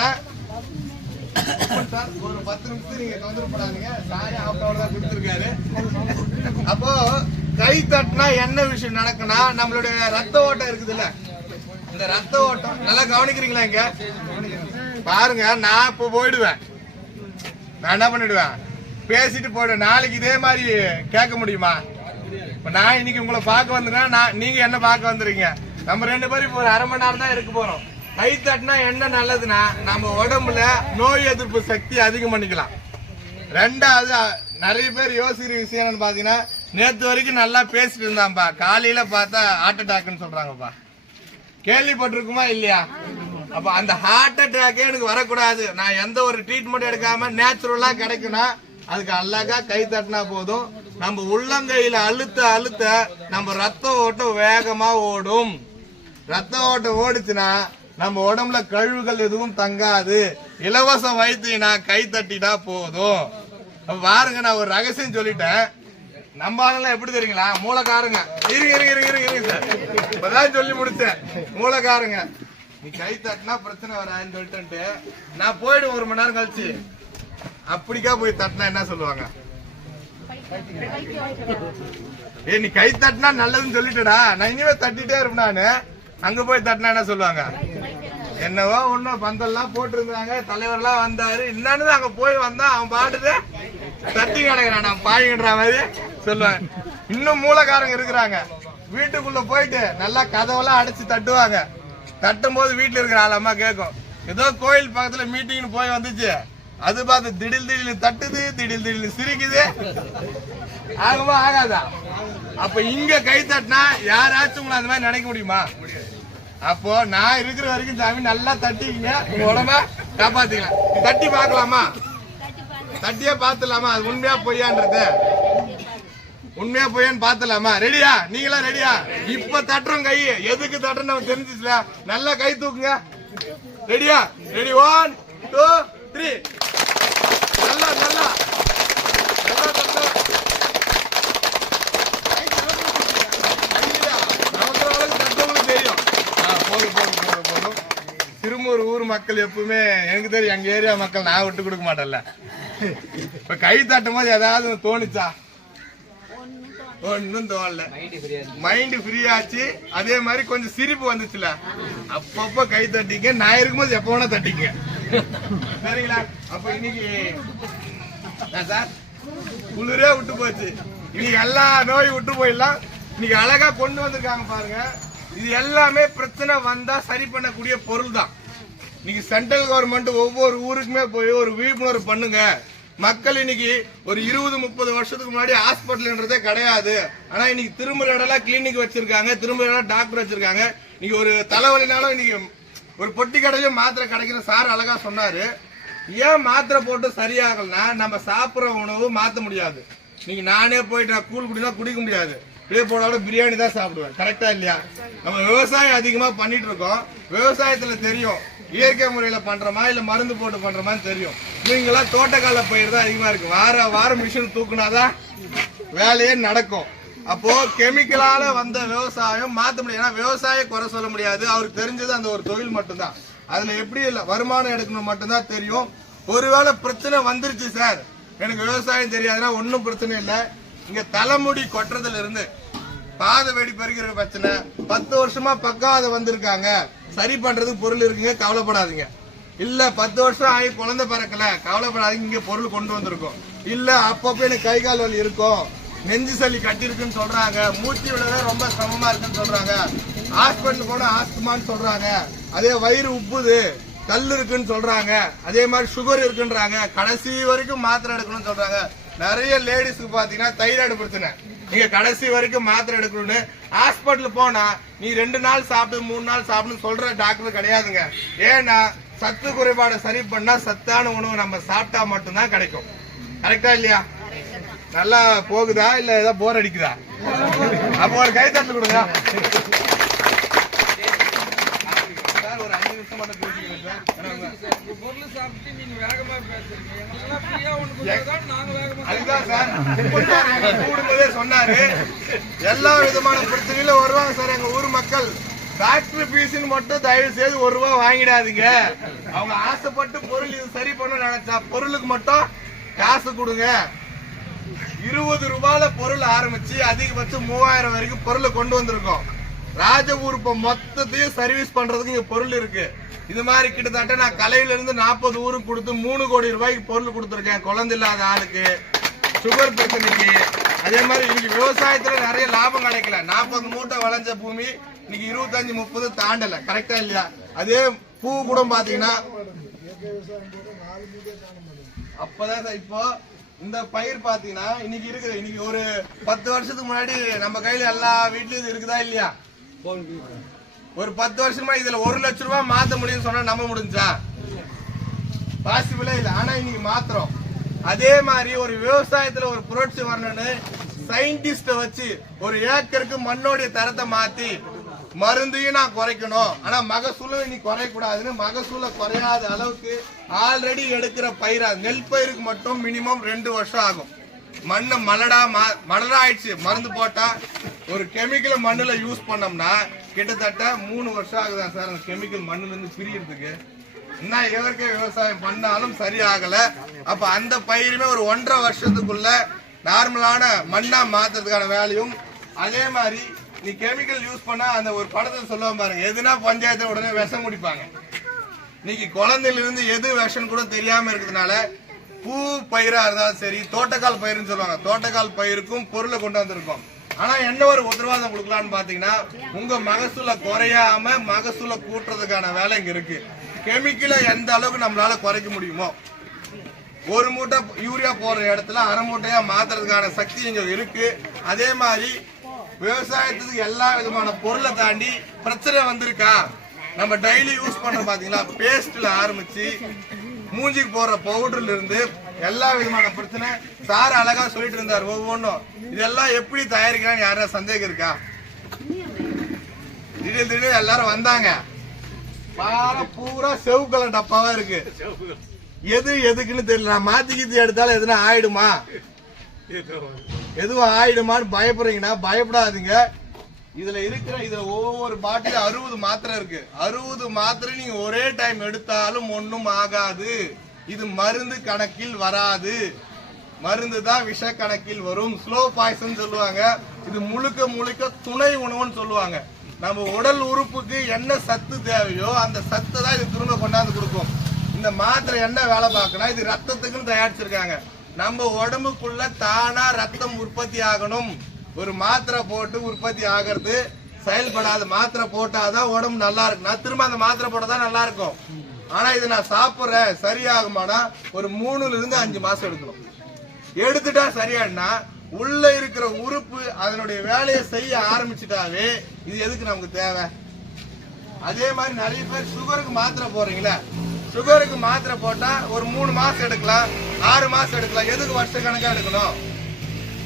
ஒரு 10 நிமிஷம் நீங்க தொந்தரப்படாதீங்க. சாரி, ஆஃப் தான் கொடுத்துருக்காரு. அப்போ கை தட்டினா என்ன விஷயம் நடக்குன்னா, நம்மளுடைய ரத்த ஓட்டம் இருக்குதுல்ல, இந்த ரத்த ஓட்டம் நல்லா கவனிக்கிறீங்களா? இங்க பாருங்க, நான் இப்ப போயிடுவேன், நான் என்ன பண்ணிடுவேன், பேசிட்டு போயிடுவேன். நாளைக்கு இதே மாதிரி கேட்க முடியுமா? இப்ப நான் இன்னைக்கு உங்களை பார்க்க வந்துருக்கேன், நீங்க என்ன பார்க்க வந்துருக்கீங்க, நம்ம 2 பேரும் இப்போ ஒரு அரை மணி நேரம் தான் இருக்க போறோம். கை தட்டினா என்ன நல்லதுன்னா நம்ம உடம்புல நோய் எதிர்ப்பு சக்தி அதிகம் பண்ணிக்கலாம். ரெண்டாவது நிறைய பேர் யோசிக்கிற விஷயம் என்னன்னு பாத்தீங்கன்னா, நேத்து வரைக்கும் நல்லா பேசிட்டு இருந்தான்பா, காலையில பார்த்தா ஹார்ட் அட்டாக்னு சொல்றாங்கப்பா. கேள்விப்பட்டிருக்குமா இல்லையா? அப்ப அந்த ஹார்ட் அட்டாக்கே எனக்கு வரக்கூடாது, நான் எந்த ஒரு ட்ரீட்மெண்ட் எடுக்காம நேச்சுரலா கிடைக்கும்னா அதுக்கு அழகா கை தட்டினா போதும். நம்ம உள்ளங்கையில அழுத்த அழுத்த நம்ம ரத்த ஓட்டம் வேகமா ஓடும். ரத்த ஓட்டம் ஓடுச்சுன்னா நம்ம உடம்புல கழிவுகள் எதுவும் தங்காது. இலவச வைத்தியனா கை தட்டினா போதும். பாருங்க, நான் ஒரு ரகசியம் சொல்லிட்டேன். நம்ம ஆளுங்க எப்படி தெரியுங்களா? மூலக்காரங்க. இருங்க சார், இப்பதான் சொல்லி முடிச்சேன். மூலக்காரங்க, நீ கை தட்டினா பிரச்சனை வராதுன்னு சொல்லிட்டு நான் போயிடும் 1 மணி நேரம் கழிச்சு. அப்படிக்கா போய் தட்டினா என்ன சொல்லுவாங்க? நீ கை தட்டினா நல்லதுன்னு சொல்லிட்டடா, நான் இனிமே தட்டிட்டே இருப்பேன். நானு அங்க போய் தட்டினா என்ன சொல்லுவாங்க? என்னவோ ஒன்னும் பந்தல்லாம் போட்டு இருந்தாங்க, தலைவர்லாம் வந்தாரு, என்னன்னு அங்க போய் வந்தா அவன் பாட்டுட்டு தட்டி கிடக்குறான், நான் பாய்கின்ற மாதிரி சொல்லுவாங்க. இன்னும் மூலக்காரங்க இருக்கிறாங்க, வீட்டுக்குள்ள போயிட்டு நல்லா கதவெல்லாம் அடைச்சு தட்டுவாங்க. தட்டும் போது வீட்டுல இருக்கிற ஆளம்மா கேட்கும், ஏதோ கோயில் பக்கத்துல மீட்டிங்னு போய் வந்துச்சு, அது பார்த்து திடீர் தட்டுது, திடீர் சிரிக்குது, ஆகுமா ஆகாதா? அப்ப இங்க கை தட்டினா யாராச்சும் உங்களை அந்த மாதிரி நினைக்க முடியுமா? அப்போ நான் இருக்கிற வரைக்கும் சாமி நல்லா தட்டிக்கிங்க, உங்க உடம்ப காப்பாத்திக்கலாம். தட்டி பாக்கலாமா? தட்டியே பாத்துலாமா? அது உண்மையா பொய்யான்றது, உண்மையா பொய்யான்னு பாத்துலாமா? ரெடியா? நீங்களா ரெடியா? இப்ப தட்டுறோம் கை, எதுக்கு தட்டுறோம் நம்ம தெரிஞ்சிச்சுல. நல்லா கை தூக்குங்க. ரெடியா? ரெடி, 1 2 3. நல்லா நல்லா நல்லா தட்டு. தெரியும். போதும். திருமூர் ஊர் மக்கள் எப்பவுமே எனக்கு தெரியும், எங்க ஏரியா மக்கள் நான் விட்டு கொடுக்க மாட்டேன்ல. இப்ப கை தட்டும் போது ஏதாவது தோணுச்சா? ஒன்னும் தோணல. மைண்ட் ஃப்ரீ ஆச்சு. அதே மாதிரி கொஞ்சம் சிரிப்பு வந்துச்சுல, அப்பப்ப கை தட்டிங்க. நான் இருக்கும்போது எப்ப வேணா தட்டிங்க, சரிங்களா? அப்ப இன்னைக்கு சார் குளிரே விட்டு போச்சு. இன்னைக்கு எல்லா நோயும் விட்டு போயிடலாம். இன்னைக்கு அழகா கொண்டு வந்திருக்காங்க பாருங்க. இது எல்லாமே பிரச்சனை வந்தா சரி பண்ணக்கூடிய பொருள் தான். இன்னைக்கு சென்ட்ரல் கவர்மெண்ட் ஒவ்வொரு ஊருக்குமே போய் ஒரு விழிப்புணர்வு பண்ணுங்க. மக்கள் இன்னைக்கு ஒரு 20-30 வருஷத்துக்கு முன்னாடி ஹாஸ்பிட்டல்ன்றதே கிடையாது. ஆனா இன்னைக்கு திரும்ப கிளினிக் வச்சிருக்காங்க, திரும்ப டாக்டர் வச்சிருக்காங்க. இன்னைக்கு ஒரு தலைவலினாலும் இன்னைக்கு ஒரு பொட்டி கடையிலும் மாத்திரை கிடைக்கிற சார் அழகா சொன்னாரு. ஏன் மாத்திரை போட்டு சரியாகலன்னா, நம்ம சாப்பிட்ற உணவு மாத்த முடியாது. நீங்க நானே போயிட்டு நான் கூழ் குடினா குடிக்க முடியாது, இதே போட பிரியாணி தான் சாப்பிடுவேன். கரெக்டா இல்லையா? நம்ம விவசாயம் அதிகமா பண்ணிட்டு இருக்கோம். விவசாயத்துல தெரியும் இயற்கை முறையில பண்றோமா இல்ல மருந்து போட்டு பண்றோமான்னு தெரியும். நீங்களா தோட்டக்கால பயிர் தான் அதிகமா இருக்கு. வாரம் மிஷின் தூக்குனாதான் வேலையே நடக்கும். அப்போ கெமிக்கலால வந்த விவசாயம் மாத்த முடியாது. ஏன்னா விவசாயம் குறை சொல்ல முடியாது, அவருக்கு தெரிஞ்சது அந்த ஒரு தொழில் மட்டும்தான். அதுல எப்படி இல்ல வருமானம் எடுக்கணும் மட்டும்தான் தெரியும். ஒருவேளை பிரச்சனை வந்துருச்சு சார், எனக்கு விவசாயம் தெரியாதுன்னா ஒன்னும் பிரச்சனை இல்லை. இங்க தலைமுடி கொட்டுறதுல இருந்து பாத வெடி பறிக்கிற பிரச்சனை 10 வருஷமா பக்காத வந்திருக்காங்க, சரி பண்றதுக்கு பொருள் இருக்குங்க, கவலைப்படாதீங்க. இல்ல 10 வருஷம் ஆகி குழந்தை பிறக்கல, கவலைப்படாதீங்க, இங்க பொருள் கொண்டு வந்திருக்கோம். இல்ல அப்பப்ப எனக்கு கை கால் வலி இருக்கும், நெஞ்சு சளி கட்டி இருக்குன்னு சொல்றாங்க, மூச்சு விட ரொம்ப சிரமமா இருக்குன்னு சொல்றாங்க, ஹாஸ்பிட்டல் போன ஆஸ்துமான்னு சொல்றாங்க, அதே வயிறு உப்புது கல் இருக்குன்னு சொல்றாங்க, அதே மாதிரி சுகர் இருக்குன்றாங்க, கடைசி வரைக்கும் மாத்திரை எடுக்கணும்னு சொல்றாங்க. நிறைய லேடிஸ்க்கு பாத்தீங்கன்னா தைராய்டு பிரச்சனை, நீங்க கடைசி வரைக்கும் மாத்திரை எடுக்கணும்னு ஹாஸ்பிட்டல் போனா நீ 2 நாள் சாப்பிடு 3 நாள் சாப்பிடுன்னு சொல்ற டாக்டர் கிடையாதுங்க. ஏன்னா சத்து குறைபாடு சரி பண்ணா சத்தான உணவு நம்ம சாப்பிட்டா மட்டும்தான் கிடைக்கும். கரெக்டா இல்லையா? நல்லா போகுதா இல்ல ஏதாவது போர் அடிக்குதா? அப்போ ஒரு கை தட்டு கொடுங்க. ஒரு 5 நிமிஷம் மட்டும் பேசிக்கிறேன் சார். அதுதான் சார் கூடும்போதே சொன்னாரு, எல்லா விதமான பிரச்சனையில வருவாங்க சார் எங்க ஊர் மக்கள். ஃபேக்டரி பீஸ்ன்னு மட்டும் தயவு செய்து ₹1 வாங்கிடாதீங்க. அவங்க ஆசைப்பட்டு பொருள் இது சரி பண்ண நினைச்சா பொருளுக்கு மட்டும் காசு கொடுங்க. ₹20 பொருள் ஆரம்பிச்சு அதிகபட்சம் 3000 வரைக்கும் பொருளை கொண்டு வந்திருக்கோம். ராஜபுரம் மொத்தத்தையும் சர்வீஸ் பண்றதுக்கு இங்க பொருள் இருக்கு. இது மாதிரி கிட்டத்தட்ட நான் கலையில இருந்து 40 ஊருக்கு கொடுத்து 3 கோடி ரூபாய்க்கு பொருள் கொடுத்துருக்கேன். குழந்தை இல்லாத ஆளுக்கு, சுகர் பிரச்சனைக்கு. அதே மாதிரி இன்னைக்கு விவசாயத்துல நிறைய லாபம் கிடைக்கல. 40 மூட்டை விளைஞ்ச பூமி இன்னைக்கு 25-30 தாண்டல. கரெக்டா இல்லையா? அதே பூ கூட பாத்தீங்கன்னா அப்பதான் சார் இப்போ இந்த பயிர் பாத்தீங்கன்னா இன்னைக்கு இருக்குது. இன்னைக்கு ஒரு 10 வருஷத்துக்கு முன்னாடி நம்ம கையில எல்லா வீட்லயும் இது இருக்குதா இல்லையா? ஒரு 10 வருஷமா இதுல 1 லட்சம் ரூபாய் மாத்த முடியும்னு சொன்னா நம்ப முடிஞ்சா? பாசிபிளே இல்ல. ஆனா இன்னைக்கு மாத்திரம். அதே மாதிரி ஒரு விவசாயத்துல ஒரு புரட்சி வரணும்னு சயின்டிஸ்ட வச்சு ஒரு ஏக்கருக்கு மண்ணோடைய தரத்தை மாத்தி மருந்தையும் நான் குறைக்கணும், ஆனா மகசூலும் இன்னைக்கு குறையக்கூடாதுன்னு மகசூல குறையாத அளவுக்கு ஆல்ரெடி எடுக்கிற பயிரா நெல் பயிருக்கு மட்டும் மினிமம் 2 வருஷம் ஆகும். மண்ணை மலடா ஆயிடுச்சு. மருந்து போட்டா ஒரு கெமிக்கலை மண்ணுல யூஸ் பண்ணோம்னா கிட்டத்தட்ட 3 வருஷம் ஆகுதான் சார் அந்த கெமிக்கல் மண்ணுல இருந்து பிரியறதுக்கு. இன்னும் இயற்கை விவசாயம் பண்ணாலும் சரியாகல. அப்ப அந்த பயிருமே ஒரு 1.5 வருஷத்துக்குள்ள நார்மலான மண்ணா மாத்துறதுக்கான வேலையும். அதே மாதிரி நீ கெமிக்கல் யூஸ் பண்ணா அந்த ஒரு படத்தை சொல்லுவாங்க பாருங்க, எதுனா பஞ்சாயத்துல உடனே விஷம் குடிப்பாங்க. இன்னைக்கு குழந்தையில இருந்து எது விஷம் கூட தெரியாம இருக்கிறதுனால பூ பயிரா இருந்தாலும் சரி, தோட்டக்கால் பயிர்னு சொல்லுவாங்க, தோட்டக்கால் பயிருக்கும் பொருளை கொண்டு வந்திருக்கோம். ஆனா என்ன ஒரு உத்தரவாதம் கொடுக்கலாம்னு பாத்தீங்கன்னா உங்க மகசூல குறையாம மகசூல கூட்டுறதுக்கான வேலை இங்க இருக்கு. கெமிக்கலை எந்த அளவுக்கு நம்மளால குறைக்க முடியுமோ, ஒரு மூட்டை யூரியா போடுற இடத்துல 1/2 மூட்டையா மாத்துறதுக்கான சக்தி இங்க இருக்கு. அதே மாதிரி விவசாயத்துக்கு எல்லா விதமான பொருளை தாண்டி பிரச்சனை வந்திருக்கா? நம்ம டெய்லி யூஸ் பண்ற பாத்தீங்களா, பேஸ்ட்ல ஆரம்பிச்சு மூஞ்சிக்கு போடுற பவுடர்ல இருந்து எல்லா விதமான பிரச்சனை. சார் அழகா சொல்லிட்டு இருந்தார் ஒவ்வொன்றும். இதெல்லாம் எப்படி தயாரிக்கிறான்னு யாராவது சந்தேகம் இருக்கா? திடீர்னு எல்லாரும் வந்தாங்க, பூரா செவ் கலர் டப்பாவா இருக்கு. எது எதுக்குன்னு தெரியல. நான் மாத்திக்கிட்டு எடுத்தாலும் எதுனா ஆயிடுமா, எதுவும் ஆயிடுமான்னு பயப்படுறீங்கன்னா பயப்படாதீங்க. இதுல ஒவ்வொரு பாட்டில 60 மாத்திரை இருக்கு. 60 மாத்திரை நீங்க ஒரே டைம் எடுத்தாலும் ஒன்னும் ஆகாது. இது மருந்து கணக்கில் வராது. மருந்து தான் விஷ கணக்கில் வரும். ஸ்லோ பாய்சன் சொல்லுவாங்க. இது முழுக்க முழுக்க துணை உணவுன்னு சொல்லுவாங்க. நம்ம உடல் உறுப்புக்கு என்ன சத்து தேவையோ அந்த சத்தை தான் இது திரும்ப கொண்டாந்து கொடுக்கும். இந்த மாத்திரை என்ன வேலை பார்க்கணும், இது ரத்தத்துக்குன்னு தயாரிச்சிருக்காங்க. நம்ம உடம்புக்குள்ள தானா ரத்தம் உற்பத்தி ஆகணும். ஒரு மாத்திரை போட்டு உற்பத்தி ஆகிறது செயல்படாது. மாத்திரை போட்டாதான் உடம்பு நல்லா இருக்கு. நான் திரும்ப அந்த மாத்திரை போட்டதான் நல்லா இருக்கும். ஆனா இது நான் சாப்பிடுறேன் சரியாகுமானா ஒரு 3 இருந்து 5 மாசம் எடுக்கணும். எடுத்துட்டா சரியானா உள்ள இருக்கிற உறுப்பு அதனுடைய வேலையை செய்ய ஆரம்பிச்சுட்டாவே இது எதுக்கு நமக்கு தேவை? அதே மாதிரி நிறைய பேர் சுகருக்கு மாத்திரை போடுறீங்களா, சுகருக்கு மாத்திரை போட்டா ஒரு 3 மாசம் எடுக்கலாம், 6 மாசம் எடுக்கலாம். எதுக்கு வருஷ கணக்கா எடுக்கணும்?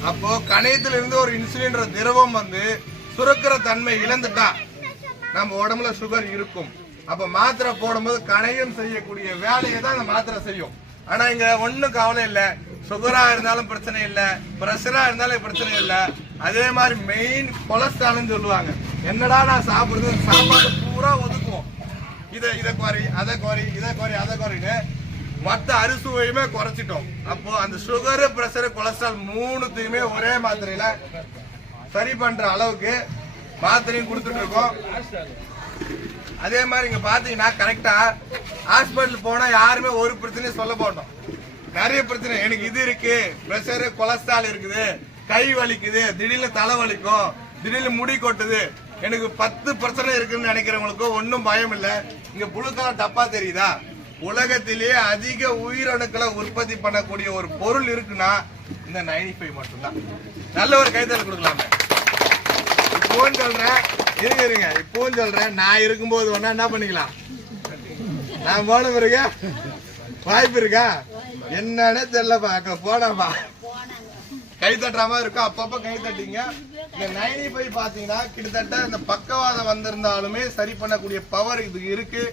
அப்போ கணையத்துல இருந்து ஒரு இன்சுலின்ற திரவம் வந்து சுரக்கிற தன்மை இழந்துட்டா நம்ம உடம்புல சுகர் இருக்கும். அப்ப மாத்திரை போடும்போது கணையம் செய்யக்கூடிய வேலையை தான் அந்த மாத்திரை செய்யும். ஆனா இங்க ஒண்ணும் கவலை இல்ல. சுகரா இருந்தாலும் பிரச்சனை இல்ல, பிரஷரா இருந்தாலும் பிரச்சனை இல்ல. அதே மாதிரி மெயின் கொலஸ்ட்ரால் சொல்லுவாங்க. என்னடா நான் சாப்பிடுறது, சாப்பாடு பூரா ஒதுக்குவோம். இதை குறை, அதை குறை, இதை குறை, அதை குறைன்னு மற்ற அறுசுவையுமே குறைச்சிட்டோம். அப்போ அந்த சுகரு, பிரஷரு, கொலஸ்ட்ரால் 3த்தையுமே ஒரே மாத்திரையில சரி பண்ற அளவுக்கு மாத்திரையும் கொடுத்துட்டு இருக்கோம். அதே மாதிரி இங்க பாத்தீங்கன்னா கரெக்டா ஹாஸ்பிட்டல் போனா யாருமே ஒரு பிரச்சனையும் சொல்ல மாட்டோம். நிறைய பிரச்சனை, எனக்கு இது இருக்கு, பிரஷரு, கொலஸ்ட்ரால் இருக்குது, கை வலிக்குது, திடீர்னு தலை வலிக்கும், திடீர்னு முடி கொட்டுது, எனக்கு 10 பிரச்சனை இருக்குன்னு நினைக்கிறவங்களுக்கு ஒன்னும் பயம் இல்ல. இங்க புழுக்கால டப்பா தெரியுதா? உலகத்திலேயே அதிக உயிரணுக்களை உற்பத்தி பண்ணக்கூடிய ஒரு பொருள் இருக்குன்னா இந்த 95 மட்டும்தான். நல்ல ஒரு கைத்தல் கொடுக்கலாமே. இப்போன்னு சொல்றேன், இருங்க இப்போன்னு சொல்றேன், நான் இருக்கும்போது வேணா என்ன பண்ணிக்கலாம், நான் போன பிறகு வாய்ப்பு இருக்கா என்னன்னு தெரியலப்பா, போனப்பா கை தட்டுற மாதிரி இருக்கும். அப்பப்ப கை தட்டிங்க. இந்த 95 பாத்தீங்கன்னா கிட்டத்தட்ட இந்த பக்கவாதம் வந்திருந்தாலுமே சரி பண்ணக்கூடிய பவர் இது இருக்கு.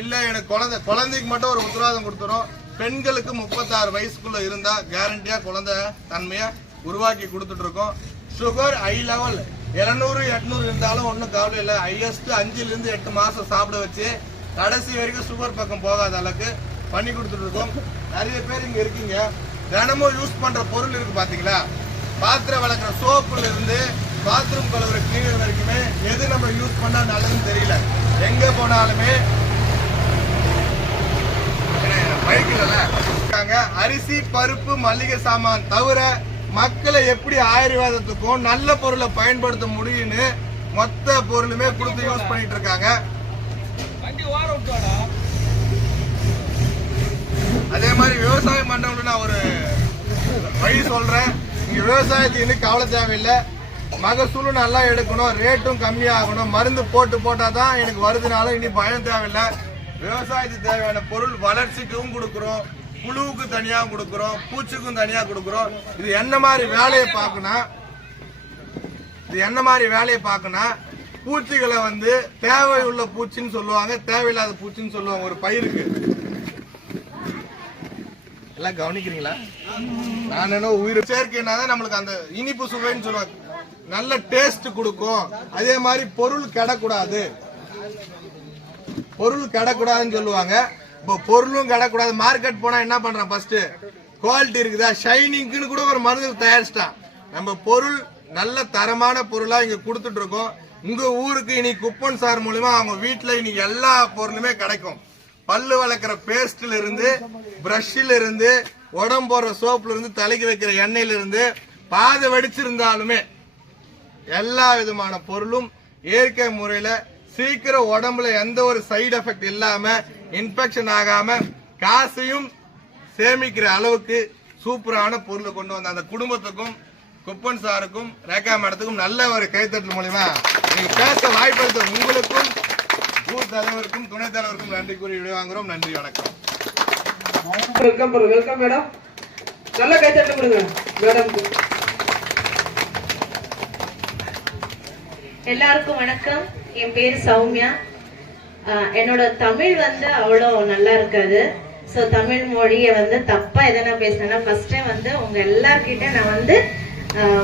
இல்ல எனக்கு குழந்தைக்கு மட்டும் ஒரு உத்தரவாதம் கொடுத்துரும். பெண்களுக்கு 36 வயசுக்குள்ள இருந்தா கேரண்டியா குழந்தை தன்மையா உருவாக்கி கொடுத்துட்டு இருக்கோம். சுகர் ஹை லெவல் 700 800 இருந்தாலும் ஒன்னும் கவலை இல்லை. ஹையஸ்ட் 5 இருந்து 8 மாசம் சாப்பிட வச்சு கடைசி வரைக்கும் சுகர் பக்கம் போகாத அளவுக்கு பண்ணி கொடுத்துட்டு இருக்கோம். நிறைய பேர் இங்க இருக்கீங்க, தினமும் யூஸ் பண்ற பொருள் இருக்கு பாத்தீங்களா, பாத்திரம் வளர்க்குற சோப்புல இருந்து பாத்ரூம் கழுவுற கிளீனர் வரைக்குமே எது நம்ம யூஸ் பண்ணா நல்லதுன்னு தெரியல. எங்க போனாலுமே அரிசி, பருப்பு, மளிகை சாமான் தவிர மக்களை எப்படி ஆயுர்வேதத்துக்கும் நல்ல பொருளை பயன்படுத்த முடியும்னு மொத்த பொருளுமே கொடுத்து யூஸ் பண்ணிட்டு இருக்காங்க. அதே மாதிரி விவசாயம் பண்றவங்களுக்கு நான் ஒரு வழி சொல்றேன். நீங்க விவசாயத்துக்கு இன்னும் கவலை தேவையில்லை. மகசூலும் நல்லா எடுக்கணும், ரேட்டும் கம்மியாகணும். மருந்து போட்டாதான் எனக்கு வருதுனாலும் இனி பயம் தேவையில்லை. விவசாயத்துக்கு தேவையான பொருள் வளர்ச்சிக்கும் கொடுக்குறோம், புழுவுக்கு தனியா கொடுக்குறோம், பூச்சிக்கும் தனியா கொடுக்குறோம். இது என்ன மாதிரி வேலையை பார்க்கணும், பூச்சிகளை வந்து தேவையுள்ள பூச்சின்னு சொல்லுவாங்க, தேவையில்லாத பூச்சின்னு சொல்லுவாங்க. ஒரு பயிருக்கு எல்லாம் கவனிக்கிறீங்களா? நான் என்ன உயிர் சேர்க்கைனாதான் நம்மளுக்கு அந்த இனிப்பு சுவைன்னு சொல்லுவாங்க, நல்ல டேஸ்ட் கொடுக்கும். அதே மாதிரி பொருள் கெடக்கூடாதுன்னு சொல்லுவாங்க. இப்போ பொருளும் கெடக்கூடாது. மார்க்கெட் போனா என்ன பண்றான், ஃபர்ஸ்ட் குவாலிட்டி இருக்குதா, ஷைனிங்னு கூட ஒரு மருந்து தயாரிச்சிட்டான். நம்ம பொருள் நல்ல தரமான பொருளா இங்க கொடுத்துட்டு இருக்கோம். உங்க ஊருக்கு இனி குப்பன் சார் மூலமா அவங்க வீட்டுல இன்னைக்கு எல்லா பொருளுமே கிடைக்கும். பல்லு வளர்க்கிற பேஸ்ட்ல இருந்து, பிரஷ்ல இருந்து, உடம்பு போடுற சோப்புல இருந்து, தலைக்கு வைக்கிற எண்ணெயில இருந்து, பாதை வெடிச்சிருந்தாலுமே எல்லா விதமான பொருளும் இயற்கை முறையில சீக்கிரம் உடம்புல எந்த ஒரு சைடு எஃபெக்ட் இல்லாம, இன்ஃபெக்ஷன் ஆகாம, காசையும் சேமிக்கிற அளவுக்கு சூப்பரான பொருளை கொண்டு வந்த அந்த குடும்பத்துக்கும், குப்பன் சாருக்கும், ரேகா மேடத்துக்கும் நல்ல ஒரு கைத்தட்டல் மூலமா நீங்க பேச வாய்ப்பளித்த உங்களுக்கும், ஊர் தலைவருக்கும், துணைத் தலைவருக்கும் நன்றி கூறி விடைவாங்குறோம். நன்றி, வணக்கம். Welcome madam. நல்ல கைத்தட்டல் கொடுங்க மேடம்க்கு. எல்லாருக்கும் வணக்கம். என் பேரு சௌமியா. என்னோட தமிழ் வந்து அவ்வளோ நல்லா இருக்காது. ஸோ தமிழ் மொழியை வந்து தப்பா எதனா பேசினா ஃபர்ஸ்ட் டைம் வந்து உங்க எல்லார்கிட்ட நான் வந்து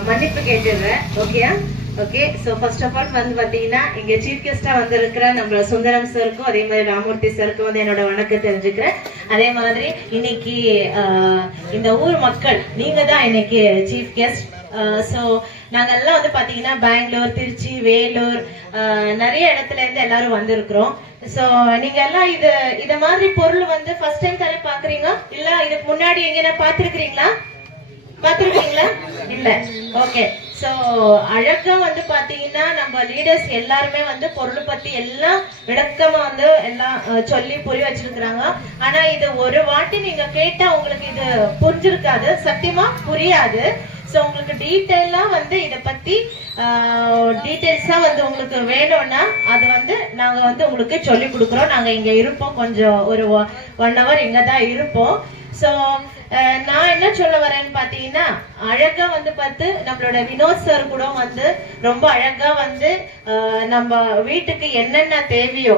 மன்னிப்பு கேட்டுடுறேன். ஓகேயா? Okay. So first of all வந்து பார்த்தீங்கன்னா இங்க சீஃப் கெஸ்டா வந்து இருக்கிற நம்ம சுந்தரம் சாருக்கும், அதே மாதிரி ராமூர்த்தி சாருக்கும் வந்து என்னோட வணக்கம் தெரிஞ்சுக்கிறேன். அதே மாதிரி இன்னைக்கு இந்த ஊர் மக்கள் நீங்க தான் இன்னைக்கு சீஃப் கெஸ்ட். ஸோ நாங்கெல்லாம் வந்து பாத்தீங்கன்னா பெங்களூர், திருச்சி, வேலூர், நிறைய இடத்துல இருந்து எல்லாரும் வந்திருக்கிறோம். சோ நீங்க எல்லாம் இத மாதிரி பொருள் வந்து ஃபர்ஸ்ட் டைம் தானே பாக்குறீங்க? இல்ல இதுக்கு முன்னாடி எங்கன்னா பாத்துருக்கீங்களா? இல்ல. ஓகே. சோ அழகா வந்து பாத்தீங்கன்னா நம்ம லீடர்ஸ் எல்லாருமே வந்து பொருள் பத்தி எல்லாம் விளக்கமா வந்து எல்லாம் சொல்லி புரிய வச்சிருக்கிறாங்க. ஆனா இது ஒரு வாட்டி நீங்க கேட்டா உங்களுக்கு இது புரிஞ்சிருக்காது, சத்தியமா புரியாது. சோ உங்களுக்கு டீடைலா வந்து இத பத்தி டீடைல்ஸா வந்து உங்களுக்கு வேணும்னா அது வந்து நாங்க வந்து உங்களுக்கு சொல்லி கொடுக்குறோம். நாங்க இங்க இருப்போம், கொஞ்சம் ஒரு 1 hour இங்க தான் இருப்போம். சோ நான் என்ன சொல்ல வரேன்னு பாத்தீங்கன்னா, அழகா வந்து பார்த்து நம்மளோட வினோத் சார் கூட வந்து ரொம்ப அழகா வந்து நம்ம வீட்டுக்கு என்னென்ன தேவையோ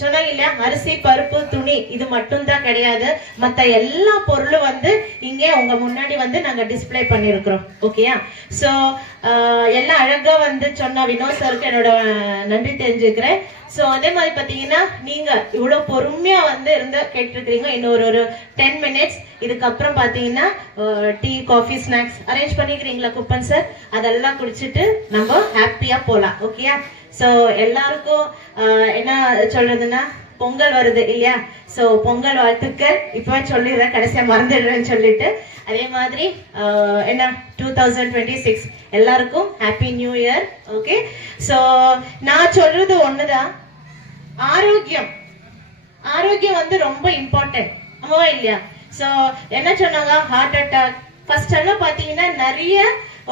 சொன்னாங்க இல்லையா, அரிசி, பருப்பு, துணி, இது மட்டும் தான் கிடையாது, மத்த எல்லா பொருளும் வந்து இங்கே உங்க முன்னாடி வந்து நாங்க டிஸ்பிளே பண்ணிருக்கிறோம். ஓகேயா? சோ எல்லாம் அழகா வந்து சொன்ன வினோத் சாருக்கு என்னோட நன்றி தெரிஞ்சுக்கிறேன். சோ அதே மாதிரி பாத்தீங்கன்னா நீங்க இவ்வளவு பொறுமையா வந்து இருந்து கேட்டிருக்கிறீங்க. இன்னொரு ஒரு 10 minutes இதுக்கப்புறம் பாத்தீங்கன்னா டீ, காஃபி, ஸ்நாக்ஸ் அரேஞ்ச் பண்ணிக்கிறீங்களா குப்பன் சார்? அதெல்லாம் குடிச்சிட்டு நம்ம ஹாப்பியா போலாம். ஓகேயா? சோ எல்லாருக்கும் என்ன சொல்றதுன்னா, பொங்கல் வருது இல்லையா? சோ பொங்கல் வாழ்த்துக்கள் இப்பவே சொல்லிடுறேன், கடைசியா மறந்துடுறேன்னு சொல்லிட்டு. அதே மாதிரி என்ன 2026 எல்லாருக்கும் happy new year. Okay. So நான் சொல்றது ஒண்ணுதான், ஆரோக்கியம் வந்து ரொம்ப இம்பார்ட்டன்ட், ஆமாவா இல்லையா? சோ என்ன சொன்னாங்க, ஹார்ட் அட்டாக் ஃபர்ஸ்ட் எல்லாம் பாத்தீங்கன்னா நிறைய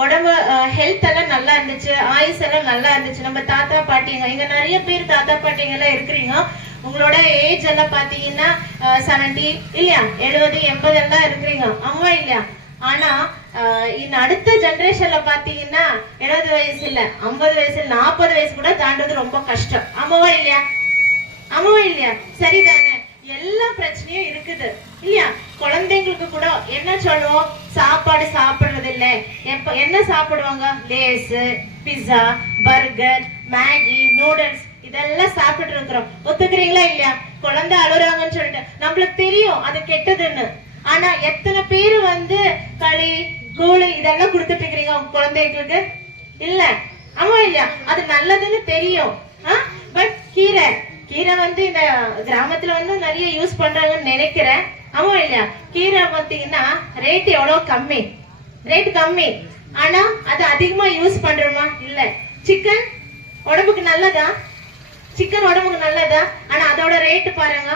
உடம்பு ஹெல்த் எல்லாம் நல்லா இருந்துச்சு, ஆயுஸ் எல்லாம் நல்லா இருந்துச்சு. நம்ம தாத்தா பாட்டிங்க, இங்க நிறைய பேர் தாத்தா பாட்டிங்க எல்லாம் இருக்கிறீங்க. உங்களோட ஏஜ் எல்லாம் பாத்தீங்கன்னா 70 இல்லையா, 70, 80 எல்லாம் இருக்கிறீங்க, ஆமா இல்லையா? ஆனா இந்த அடுத்த ஜெனரேஷன்ல பாத்தீங்கன்னா 70 வயசு இல்ல, 50 வயசு, 40 வயசு கூட தாண்டது ரொம்ப கஷ்டம், ஆமாவா இல்லையா? சரிதானே? எல்லா பிரச்சனையும் இருக்குது இல்லையா? குழந்தைங்களுக்கு கூட என்ன சொல்லுவோம், சாப்பாடு சாப்பிடுறது இல்ல, என்ன சாப்பிடுவாங்க, Lay's, pizza, burger, Maggi, noodles, இதெல்லாம் சாப்பிட்டு இருக்கிறோம். ஒத்துக்கிறீங்களா இல்லையா? குழந்தை அழுறாங்கன்னு சொல்லிட்டு நம்மளுக்கு தெரியும் அது கெட்டதுன்னு. ஆனா எத்தனை பேரு வந்து களி, கூழ் இதெல்லாம் கொடுத்துட்டு இருக்கிறீங்க உங்க குழந்தைங்களுக்கு? இல்ல, ஆமா இல்லையா? அது நல்லதுன்னு தெரியும். பட் கீரை வந்து இந்த கிராமத்துல வந்து நிறைய யூஸ் பண்றாங்கன்னு நினைக்கிறேன், ஆமா இல்லையா? கீரை பாத்தீங்கன்னா ரேட் எவ்வளவு கம்மி, ஆனா அது அதிகமா யூஸ் பண்றோமா? இல்ல. சிக்கன் உடம்புக்கு நல்லதா? சிக்கன் உடம்புக்கு நல்லதா, ஆனா அதோட ரேட் பாருங்க.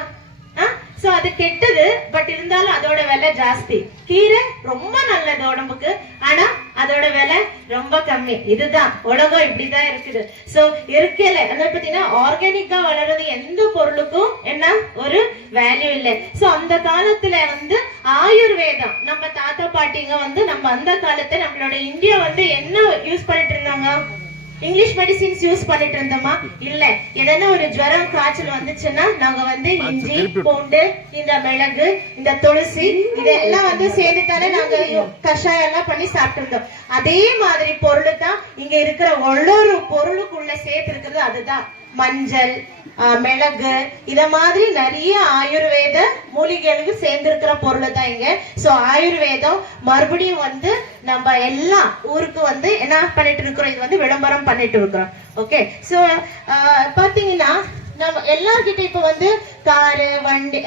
சோ அது கெட்டது, பட் இருந்தாலும் அதோட விலை ஜாஸ்தி. கீரை ரொம்ப நல்லது உடம்புக்கு, ஆனா அதோட விலை ரொம்ப கம்மி. இதுதான் உலகம், இப்படிதான் இருக்குது. சோ இருக்கல என்ன பாத்தீங்கன்னா ஆர்கானிக்கா வளர்றது எந்த பொருளுக்கும் என்ன ஒரு வேல்யூ இல்லை. சோ அந்த காலத்துல வந்து ஆயுர்வேதம், நம்ம தாத்தா பாட்டிங்க வந்து நம்ம அந்த காலத்துல நம்மளோட இந்தியா வந்து என்ன யூஸ் பண்ணிட்டு இருந்தாங்க? இங்கிலீஷ் மெடிசின்ஸ் யூஸ் பண்ணிட்டு இருந்தோமா? இல்ல. எதனா ஒரு ஜுரம் காய்ச்சல் வந்துச்சுன்னா நாங்க வந்து இஞ்சி, பூண்டு, இந்த மிளகு, இந்த துளசி இதெல்லாம் வந்து சேர்ந்துட்டாலே நாங்க கஷாயம் எல்லாம் பண்ணி சாப்பிட்டு இருந்தோம். அதே மாதிரி பொருள் தான் இங்க இருக்கிற ஒவ்வொரு பொருளுக்குள்ள சேர்த்து இருக்கிறது. அதுதான் மஞ்சள், மிளகு, இத மாதிரி நிறைய ஆயுர்வேத மூலிகைகளுக்கு சேர்ந்திருக்கிற பொருள் தான் இங்க. சோ ஆயுர்வேதம் மறுபடியும் வந்து நம்ம எல்லா ஊருக்கு வந்து என்ன பண்ணிட்டு இருக்கிறோம், இது வந்து விளம்பரம் பண்ணிட்டு இருக்கிறோம். ஓகே. சோ பாத்தீங்கன்னா நம்ம எல்லார்கிட்ட இப்ப வந்து காரு, வண்டி,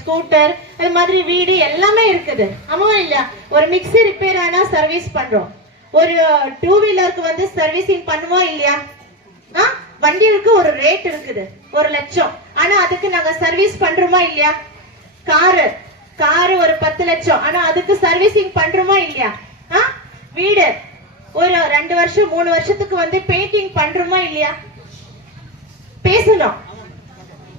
ஸ்கூட்டர், அது மாதிரி வீடு எல்லாமே இருக்குது. ஆமா இல்லையா? ஒரு மிக்ஸி ரிப்பேர் ஆனா சர்வீஸ் பண்றோம். ஒரு 2 வீலருக்கு வந்து சர்வீசிங் பண்ணுவோம் இல்லையா? வண்டிக்கு ஒரு ரேட் இருக்குது, 1 லட்சம். ஆனா அதுக்கு நாங்க சர்வீஸ் பண்றோமா இல்லையா? காரு ஒரு 10 லட்சம், ஆனா அதுக்கு சர்வீசிங் பண்றோமா இல்லையா? வீடு ஒரு 2 வருஷம் 3 வருஷத்துக்கு வந்து பெயிண்டிங் பண்றோமா இல்லையா? பேசணும்.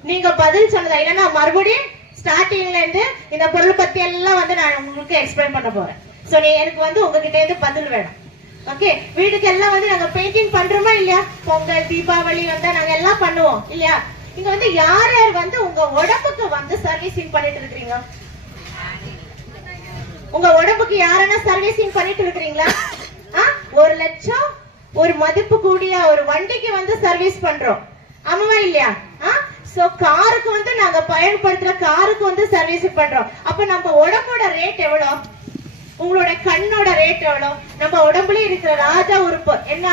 நீங்க பதில் சொன்னதா இல்லைன்னா மறுபடியும் ஸ்டார்டிங்ல இருந்து இந்த பொருள் பத்தி எல்லாம் வந்து நான் உங்களுக்கு எக்ஸ்பிளைன் பண்ண போறேன். சோ நீ எனக்கு வந்து உங்ககிட்ட இருந்து பதில் வேணும். ஓகே. வீட்டுக்கு எல்லாம் வந்து நாங்க பெயிண்டிங் பண்றோமா இல்லையா? பொங்கல், தீபாவளி வந்தா நாங்க எல்லாம் பண்ணுவோம் இல்லையா? இங்க வந்து யார் யார் வந்து உங்க உடம்புக்கு வந்து சர்வீசிங் பண்ணிட்டு இருக்கீங்க? உங்க உடம்புக்கு யாரனா சர்வீசிங் பண்ணிட்டு இருக்கீங்களா? 1 லட்சம் ஒரு மதிப்பு கூடிய ஒரு வண்டிக்கு வந்து சர்வீஸ் பண்றோம். ஆமாவா இல்லையா? சோ காருக்கு வந்து நாங்க பயன்படுத்துற காருக்கு வந்து சர்வீஸ் பண்றோம். அப்ப நம்ம உடம்போட ரேட் எவ்வளவு? உங்களோட கண்ணோட ரேட் எவ்வளவு? நம்ம உடம்புல இருக்கிற ராஜா உறுப்பு என்ன?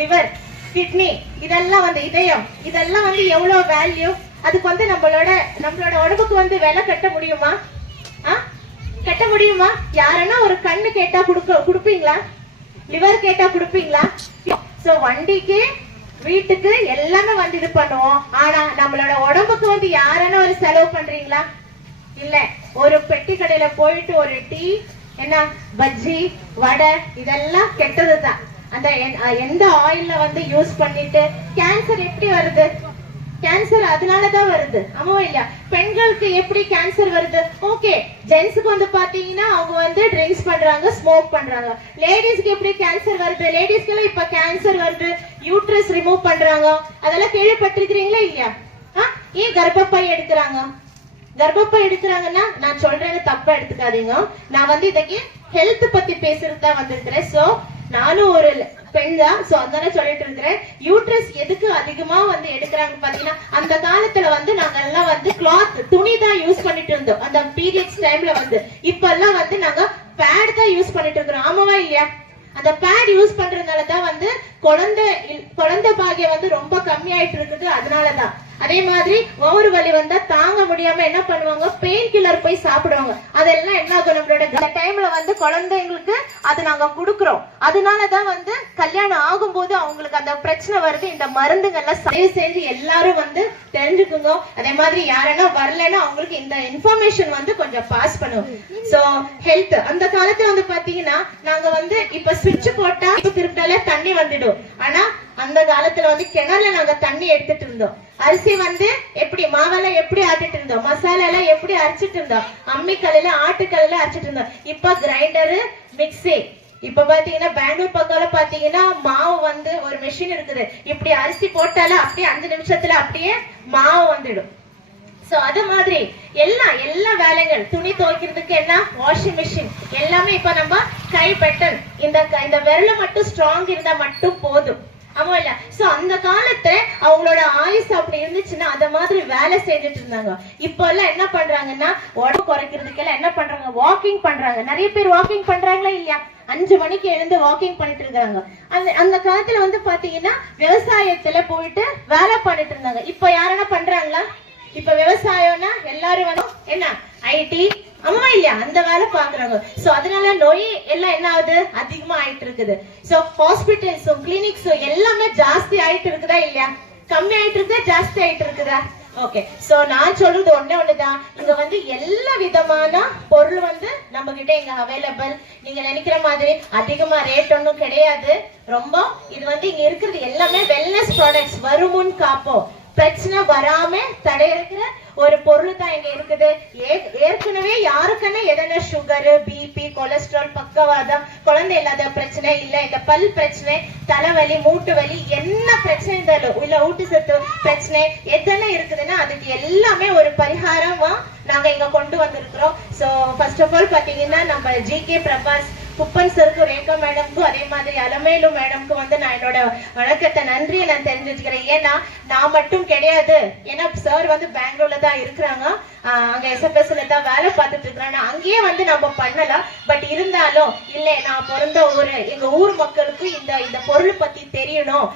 லிவர், கிட்னி, இதெல்லாம் வந்து இதயம், இதெல்லாம் வந்து எவ்வளவு வேல்யூ? அதுக்கு வந்து நம்மளோட உடம்புக்கு வந்து விலை கட்ட முடியுமா? கட்ட முடியுமா? யாரன்னா ஒரு கண்ணு கேட்டா குடுப்பீங்களா? லிவர் கேட்டா குடுப்பீங்களா? சோ வண்டிக்கு, வீட்டுக்கு எல்லாமே வந்து இது பண்ணுவோம். ஆனா நம்மளோட உடம்புக்கு வந்து யாரன்னா ஒரு செலவு பண்றீங்களா? இல்ல. ஒரு பெட்டி கடையில போயிட்டு ஒரு டீ, என்ன பஜ்ஜி, வடை, இதெல்லாம் கெட்டதுதான். அந்த எந்த ஆயில்ல வந்து யூஸ் பண்ணிட்டு கேன்சர் எப்படி வருது? கேன்சர் அதனாலதான் வருது. ஆமா இல்லையா? பெண்களுக்கு எப்படி கேன்சர் வருது? ஓகே. ஜென்ஸுக்கு வந்து பாத்தீங்கன்னா அவங்க வந்து ட்ரிங்க்ஸ் பண்றாங்க, ஸ்மோக் பண்றாங்க. லேடிஸ்க்கு எப்படி கேன்சர் வருது? லேடிஸ்க்கு எல்லாம் இப்ப கேன்சர் வருது, யூட்ரஸ் ரிமூவ் பண்றாங்க. அதெல்லாம் கேள்விப்பட்டிருக்கிறீங்களா இல்லையா? ஏன் கர்ப்பப்பை எடுக்கிறாங்க? கர்ப்பப்பை எடுக்கிறாங்கன்னா நான் சொல்றேன்னு தப்பா எடுத்துக்காதீங்க. நான் வந்து இதுக்கு ஹெல்த் பத்தி பேசுறதா வந்திருக்கிறேன். சோ நானும் ஒரு பெண் தான். சோ அதனால சொல்லிட்டு இருக்கிறேன். யூட்ரஸ் எதுக்கு அதிகமா வந்து எடுக்கிறாங்க பாத்தீங்கன்னா, அந்த காலத்துல வந்து நாங்க எல்லாம் வந்து கிளாத், துணி தான் யூஸ் பண்ணிட்டு இருந்தோம் அந்த பீரியட்ஸ் டைம்ல வந்து. இப்ப எல்லாம் வந்து நாங்க பேட் தான் யூஸ் பண்ணிட்டு இருக்கிறோம். ஆமாவா இல்லையா? அந்த பேட் யூஸ் பண்றதுனாலதான் வந்து குழந்தை பாகியம் வந்து ரொம்ப கம்மியாயிட்டு இருக்குது. அதனாலதான். அதே மாதிரி வயிறு வலி வந்தா தாங்க முடியாம என்ன பண்ணுவாங்க? பெயின் கில்லர் போய் சாப்பிடுவாங்க. அதெல்லாம் என்ன ஆகும்? நம்மளோட டைம்ல வந்து குழந்தைங்களுக்கு அது நாங்க குடுக்கிறோம். அதனாலதான் வந்து கல்யாணம் ஆகும்போது அவங்களுக்கு அந்த பிரச்சனை வருது. இந்த மருந்துகள்லாம் தயவு செஞ்சு எல்லாரும் வந்து தெரிஞ்சுக்குங்க. அதே மாதிரி யாரெல்லாம் வரலன்னா அவங்களுக்கு இந்த இன்ஃபர்மேஷன் வந்து கொஞ்சம் பாஸ் பண்ணுவோம். சோ ஹெல்த், அந்த காலத்துல வந்து பாத்தீங்கன்னா நாங்க வந்து இப்ப ஸ்விட்ச் போட்டா இப்ப திருப்பினாலே தண்ணி வந்துடும். ஆனா அந்த காலத்துல வந்து கிணறுல நாங்க தண்ணி எடுத்துட்டு இருந்தோம். அரிசி வந்து எப்படி மாவெல்லாம் எப்படி ஆட்டிட்டு இருந்தோம், மசாலா எல்லாம் எப்படி அரைச்சிட்டு இருந்தோம், அம்மிக்கல்ல ஆட்டுக்கல்ல அரைச்சிட்டு இருந்தோம். இப்ப கிரைண்டரு, மிக்சி. இப்ப பாத்தீங்கன்னா பெங்களூர் பக்கம் பாத்தீங்கன்னா மாவு வந்து ஒரு மெஷின் இருக்குது. இப்படி அரிசி போட்டாலும் அப்படியே 5 நிமிஷத்துல அப்படியே மாவு வந்துடும். சோ அது மாதிரி எல்லா வேலைகள், துணி துவைக்கிறதுக்கு என்ன வாஷிங் மிஷின், எல்லாமே இப்ப நம்ம கை பட்டன், இந்த விரல மட்டும் ஸ்ட்ராங் இருந்தா மட்டும் போதும். ஆமா இல்ல? சோ அந்த காலத்துல அவங்களோட ஆயுஸ் அப்படி இருந்துச்சுன்னா அத மாதிரி வேலை செஞ்சுட்டு இருந்தாங்க. இப்ப எல்லாம் என்ன பண்றாங்கன்னா உடம்பு குறைக்கிறதுக்கு எல்லாம் என்ன பண்றாங்க? வாக்கிங் பண்றாங்க. நிறைய பேர் வாக்கிங் பண்றாங்களா இல்லையா? 5 மணிக்கு எழுந்து வாக்கிங் பண்ணிட்டு இருக்காங்க. அந்த காலத்துல வந்து பாத்தீங்கன்னா விவசாயத்துல போயிட்டு வேலை பண்ணிட்டு இருந்தாங்க. இப்ப யாரெல்லாம் பண்றாங்களா? இப்ப விவசாயம்னா எல்லாரும் வந்து என்ன ஐடி, ஆமா இல்லையா, அந்த வேலை பாக்குறாங்க. சோ அதனால நோய் எல்லாம் என்ன ஆகுது? அதிகமா ஆயிட்டு இருக்குது. சோ ஹாஸ்பிட்டல்ஸும் கிளினிக்ஸும் எல்லாமே ஜாஸ்தி ஆயிட்டு இருக்குதா இல்லையா? கம்மி ஆயிட்டு இருக்குதா ஜாஸ்தி ஆயிட்டு இருக்குதா? ஓகே, சோ நான் சொல்றது ஒண்ணுதான், இங்க வந்து எல்லா விதமான பொருள் வந்து நம்ம கிட்ட இங்க அவைலபிள். நீங்க நினைக்கிற மாதிரி அதிகமா ரேட் ஒன்றும் கிடையாது. ரொம்ப இது வந்து இங்க இருக்கிறது எல்லாமே வெல்னஸ் ப்ராடக்ட்ஸ், வருமுன் காப்போம், பிரச்சனை வராம தடையிற ஒரு பொருள் தான் இங்க இருக்குது. ஏற்கனவே யாருக்குன்னு எதனா சுகர், பிபி, கொலஸ்ட்ரால், பக்கவாதம், குழந்தை இல்லாத பிரச்சனை இல்ல, இந்த பல் பிரச்சனை, தலைவலி, மூட்டு வலி, என்ன பிரச்சனை இருந்தாலும் இல்ல ஊட்டச்சத்து பிரச்சனை எதனா இருக்குதுன்னா அதுக்கு எல்லாமே ஒரு பரிகாரமா நாங்க இங்க கொண்டு வந்திருக்கிறோம். சோ ஃபர்ஸ்ட் ஆஃப் ஆல் பாத்தீங்கன்னா நம்ம ஜிகே பிரபாஸ் குப்பன் சருக்கு, ரேகா மேடம்க்கும், அதே மாதிரி அலமேலு மேடம்க்கு வந்து நான் என்னோட வணக்கத்தை, நன்றியை நான் தெரிஞ்சு வச்சுக்கிறேன். ஏன்னா நான் மட்டும் கிடையாது, ஏன்னா சார் வந்து பெங்களூர்ல தான் இருக்கிறாங்க, அங்க SFSல தான் வேலை பார்த்துட்டு இருக்கிறாங்க. அங்கேயே வந்து நம்ம பண்ணலாம். பட் இருந்தாலும் இல்ல, நான் பிறந்த ஊரு, எங்க ஊர் மக்களுக்கு இந்த பொருள் பத்தி தெரியணும்.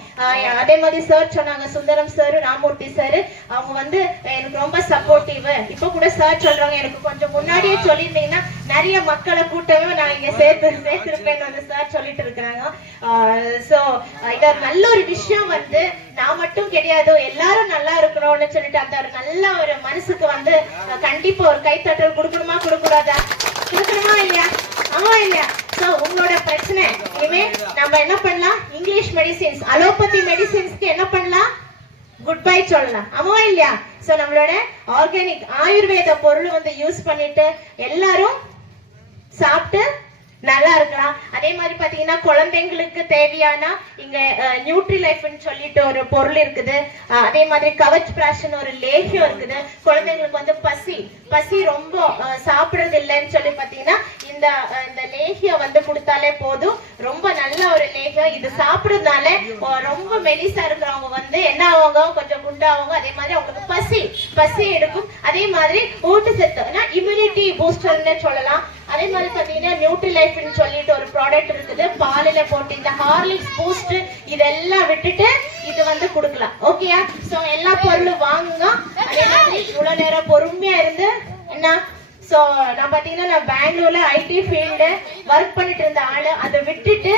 அதே மாதிரி சார் சொன்னாங்க, சுந்தரம் சார், ராமூர்த்தி சார், அவங்க வந்து எனக்கு ரொம்ப சப்போர்ட்டிவ். இப்ப கூட சார் சொல்றாங்க, எனக்கு கொஞ்சம் முன்னாடியே சொல்லியிருந்தீங்கன்னா நிறைய மக்களை கூட்டவே நான் இங்க சேர்த்திருப்பேன்னு வந்து சார் சொல்லிட்டு இருக்கிறாங்க. சோ இது நல்ல ஒரு விஷயம் வந்து நான் மட்டும் கிடையாது, எல்லாரும் நல்லா இருக்கணும்னு சொல்லிட்டு அந்த ஒரு நல்ல ஒரு மனசுக்கு வந்து கண்டிப்பா ஒரு கைத்தட்டல் கொடுக்கணுமா கொடுக்கூடாதா? கொடுக்கணுமா இல்லையா? ஆமா இல்லையா? சோ உங்களோட பிரச்சனை இனிமே நம்ம என்ன பண்ணலாம், இங்கிலீஷ் மெடிசின்ஸ், அலோபதி மெடிசின்ஸ்க்கு என்ன பண்ணலாம், குட் பை சொல்லலாம். ஆமா இல்லையா? சோ நம்மளோட ஆர்கானிக் ஆயுர்வேத பொருள் வந்து யூஸ் பண்ணிட்டு எல்லாரும் சாப்பிட்டு நல்லா இருக்கலாம். அதே மாதிரி பாத்தீங்கன்னா குழந்தைங்களுக்கு தேவையான இங்க நியூட்ரி லைஃப்னு சொல்லிட்டு ஒரு பொருள் இருக்குது. அதே மாதிரி கவச் பிராஷன் ஒரு லேகியம் இருக்குது. குழந்தைங்களுக்கு வந்து பசி ரொம்ப சாப்பிடுறது இல்லைன்னு சொல்லி பாத்தீங்கன்னா இந்த லேகியம் வந்து கொடுத்தாலே போதும். ரொம்ப நல்ல ஒரு லேகியம். இது சாப்பிடுறதுனால ரொம்ப மெலிசா இருக்கிறவங்க வந்து என்ன ஆவாங்க, கொஞ்சம் குண்டாவாங்க. அதே மாதிரி அவங்களுக்கு பசி எடுக்கும். அதே மாதிரி ஊட்டச்சத்து, இம்யூனிட்டி பூஸ்டர்னு சொல்லலாம். அதே மாதிரி பாத்தீங்கன்னா நியூட்ரி லைஃப்னு சொல்லிட்டு ஒரு ப்ராடக்ட் இருக்குது. பாலில போட்டு இந்த ஹார்லிக்ஸ் பூஸ்ட் இதெல்லாம் விட்டுட்டு இது வந்து கொடுக்கலாம். ஓகேயா? சோ எல்லா பொருளும் வாங்குங்க. அதே மாதிரி இவ்வளவு நேரம் பொறுமையா இருந்து என்ன, சோ நான் பாத்தீங்கன்னா நான் பெங்களூர்ல IT ஃபீல்டு ஒர்க் பண்ணிட்டு இருந்த ஆளு, அதை விட்டுட்டு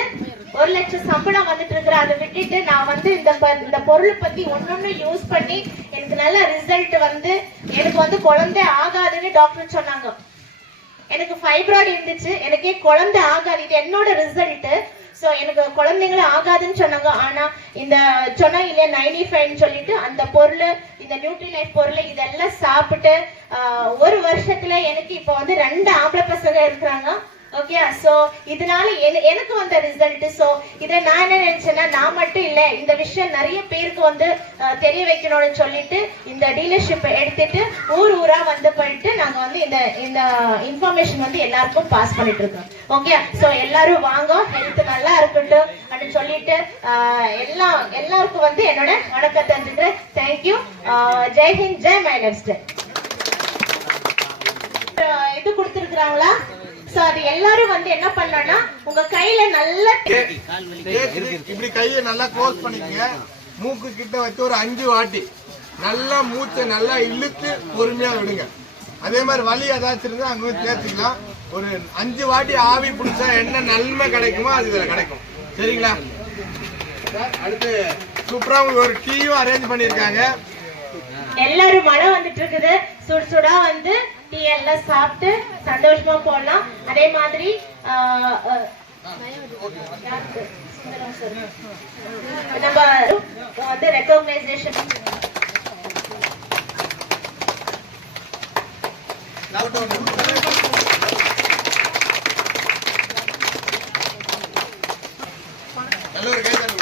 1 லட்சம் சம்பளம் வந்துட்டு இருக்கிற, அதை விட்டுட்டு நான் வந்து இந்த பொருள் பத்தி ஒன்னொன்னு யூஸ் பண்ணி எனக்கு நல்ல ரிசல்ட் வந்து, எனக்கு வந்து குழந்தை ஆகாதுன்னு டாக்டர் சொன்னாங்க. எனக்கு ஃபைப்ராய்டு இருந்துச்சு, எனக்கே குழந்தை ஆகாது, இது என்னோட ரிசல்ட். சோ எனக்கு குழந்தைங்களும் ஆகாதுன்னு சொன்னாங்க. ஆனா இந்த சொன்னா இல்ல 95 சொல்லிட்டு அந்த பொருள், இந்த நியூட்ரி லைஃப் பொருள் இதெல்லாம் சாப்பிட்டு 1 வருஷத்துல எனக்கு இப்ப வந்து 2 ஆம்பளை பசங்க இருக்கிறாங்க. ஓகே, சோ இதனால எனக்கு வந்த ரிசல்ட். சோ இத நான் என்ன நினைச்சேன்னா, நான் மட்டும் இல்ல, இந்த விஷயம் நிறைய பேருக்கு வந்து தெரிய வைக்கணும்னு சொல்லிட்டு இந்த டீலர்ஷிப் எடுத்துட்டு ஊரா வந்து போயிட்டு நாங்க வந்து இந்த இன்ஃபர்மேஷன் வந்து எல்லாருக்கும் பாஸ் பண்ணிட்டு இருக்கோம். ஓகே, சோ எல்லாரும் வாங்க, ஹெல்த் நல்லா இருக்கட்டும் அப்படின்னு சொல்லிட்டு எல்லாருக்கும் வந்து என்னோட வணக்கத்தை தெரிஞ்சுக்கிறேன். Thank you. Jai Hind, Jai my life style. இது கொடுத்துருக்காங்களா? சோ அது எல்லாரும் வந்து என்ன பண்ணனா, உங்க கையில நல்லா இப்படி கையை நல்லா க்ளோஸ் பண்ணிக்கங்க. மூக்கு கிட்ட வச்சு ஒரு 5 வாட்டி நல்லா மூச்சை நல்லா இழுத்து பொறுமையா விடுங்க. அதே மாதிரி வலி ஏதாச்சும் இருந்தா அங்க போய் தேய்ச்சிக்கலாம். ஒரு 5 வாட்டி ஆவி பிடிச்சா என்ன நன்மை கிடைக்குமோ அது இதுல கிடைக்கும். சரிங்களா? அடுத்து சூப்பரா உங்களுக்கு ஒரு டீயும் அரேஞ்ச் பண்ணிருக்காங்க. எல்லாரும் மழை வந்துட்டு இருக்குது, சுடா வந்து டீ எல்லாம் சாப்பிட்டு சந்தோஷமா போடலாம். அதே மாதிரி நம்ம வந்து ரெகக்னைசேஷன் நல்ல ஒரு கை தட்டு.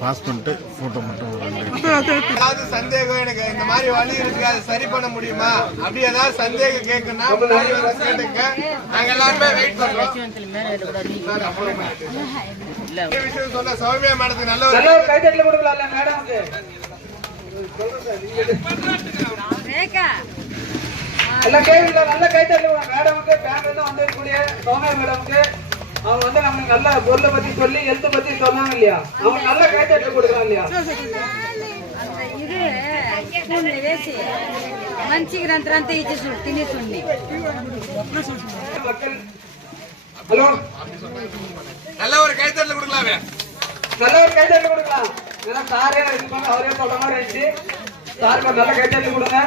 பாஸ் பண்ணிட்டு போட்டோ மட்டும் ஏதாவது சந்தேகம், எனக்கு இந்த மாதிரி வலி இருக்கு, அதை சரி பண்ண முடியுமா அப்படி ஏதாவது சந்தேகம் கேட்கணும்னா கேட்டுங்க. நாங்க எல்லாருமே வெயிட் பண்றோம். விஷயம் சொல்ல சௌமியா மேடத்துக்கு நல்ல ஒரு கைத்தட்டல கொடுக்கலாம்ல மேடம்க்கு. எல்லாம் கேக்குறீங்களா? நல்ல கைத்தட்டல மேடம்க்கு, ஃபேமிலில வந்திருக்கக்கூடிய சௌமியா மேடம்க்கு அவங்க வந்து நமக்கு நல்ல பொருளை பத்தி சொல்லி ஹெல்த் பத்தி சொன்னாங்க இல்லையா, அவங்க நல்ல கைத்தட்டு கொடுக்குறாங்க இல்லையா. ఇది స్పూన్ వేసి మంచిగా రంతా ఇచ్చేసి తినేసి. ஹலோ, நல்ல ஒரு கைத்தட்டல் கொடுக்கலாமே. நல்ல ஒரு கைத்தட்டு கொடுக்கலாம். ஏன்னா சாரே இருப்பாங்க, அவரே சொல்ற மாதிரி இருந்துச்சு. சாருக்கு ஒரு நல்ல கைத்தட்டு கொடுங்க.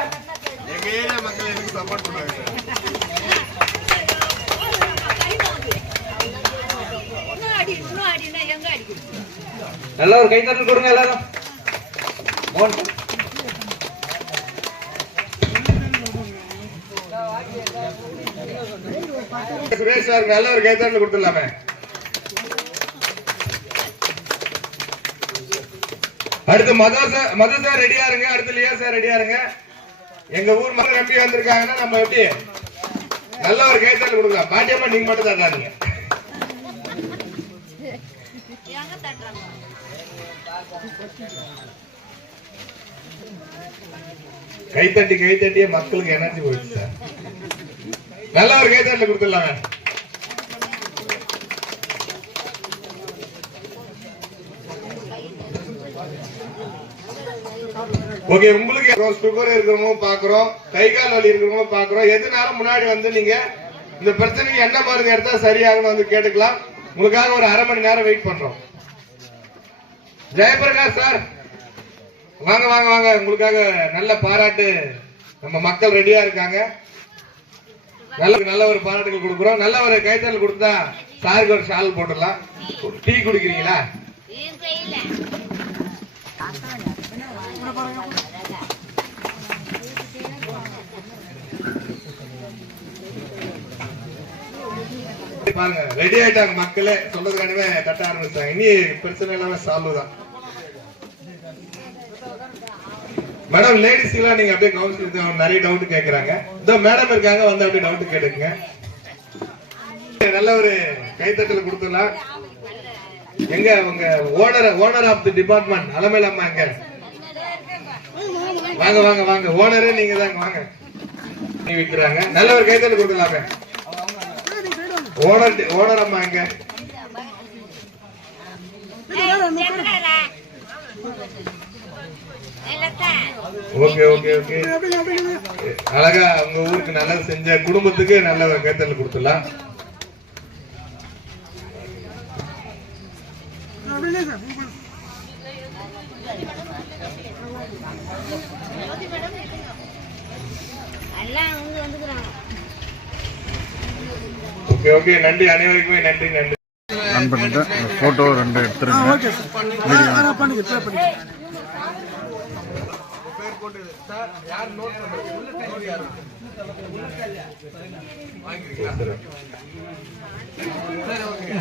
எங்க ஏரியா மக்கள் எனக்கு சப்போர்ட் பண்ணுவாங்க. நல்ல ஒரு கைத்தட்டல் கொடுங்க எல்லாரும். சுரேஷ் சார் நல்ல ஒரு கைத்தட்டல் கொடுத்துடலாமே. அடுத்து மது சார் ரெடியா இருங்க. அடுத்து லியா சார் ரெடியா இருங்க. எங்க ஊர் மக்கள் எப்படி வந்திருக்காங்கன்னா நம்ம எப்படி நல்ல ஒரு கைத்தட்டல் கொடுக்கலாம். பாட்டியம்மா நீங்க மட்டும் தட்டாதீங்க. கைத்தட்டியே மக்களுக்கு எனர்ஜி போயிடுச்சு சார். நல்ல ஒரு கைத்தட்டல் கொடுத்துடலாமே. ஓகே, உங்களுக்கு சுகர் இருக்கிறவங்க பாக்குறோம், கை கால் வலி இருக்கிறவங்க பாக்குறோம். எதுனாலும் முன்னாடி வந்து நீங்க இந்த பிரச்சனைக்கு என்ன மருந்து எடுத்தா சரியாகணும் வந்து கேட்டுக்கலாம். உங்களுக்காக ஒரு அரை மணி நேரம் வெயிட் பண்றோம். ஜெயபிரகாஷ் சார் வாங்க வாங்க வாங்க. உங்களுக்காக நல்ல பாராட்டு நம்ம மக்கள் ரெடியா இருக்காங்க. நல்ல ஒரு பாராட்டுகள் கொடுக்குறோம். நல்ல ஒரு கைத்தல் கொடுத்தா சாருக்கு ஒரு ஷால் போட்டுடலாம். டீ குடிக்கிறீங்களா? பாருங்க ரெடி ஆயிட்டாங்க மக்களே. சொல்றதுக்கானவே தட்ட ஆரம்பிச்சாங்க. இனி பிரச்சனை இல்லாம சால்வ் தான். மேடம் லேடிஸ் எல்லாம் நீங்க அப்படியே கவுன்சிலிங் நிறைய டவுட் கேக்குறாங்க. இந்த மேடம் இருக்காங்க, வந்து அப்படியே டவுட் கேட்டுங்க. நல்ல ஒரு கைத்தட்டல் கொடுத்துடலாம். எங்க உங்க ஓனர் ஆஃப் தி டிபார்ட்மெண்ட் அலமேல அம்மா எங்க? வாங்க வாங்க வாங்க. ஓனரே நீங்க தாங்க, வாங்க. விக்கிறாங்க. நல்ல ஒரு கைத்தட்டல் கொடுத்துடலாமே. ஓனர் அம்மா எங்க? Okay okay okay. அழகா உங்க ஊருக்கு நல்லது செஞ்ச குடும்பத்துக்கு நல்ல ஒரு கைத்தட்டல் கொடுத்துடலாம். Okay okay. நன்றி அனைவருக்குமே நன்றி நன்றி. ஆன் பண்ணிட்டு போட்டோ 2 எடுத்துருங்க. பேர் போட்டு சார் யார் நோட் பண்றது? வாங்கிக்கிறீங்களா? சரி ஓகே.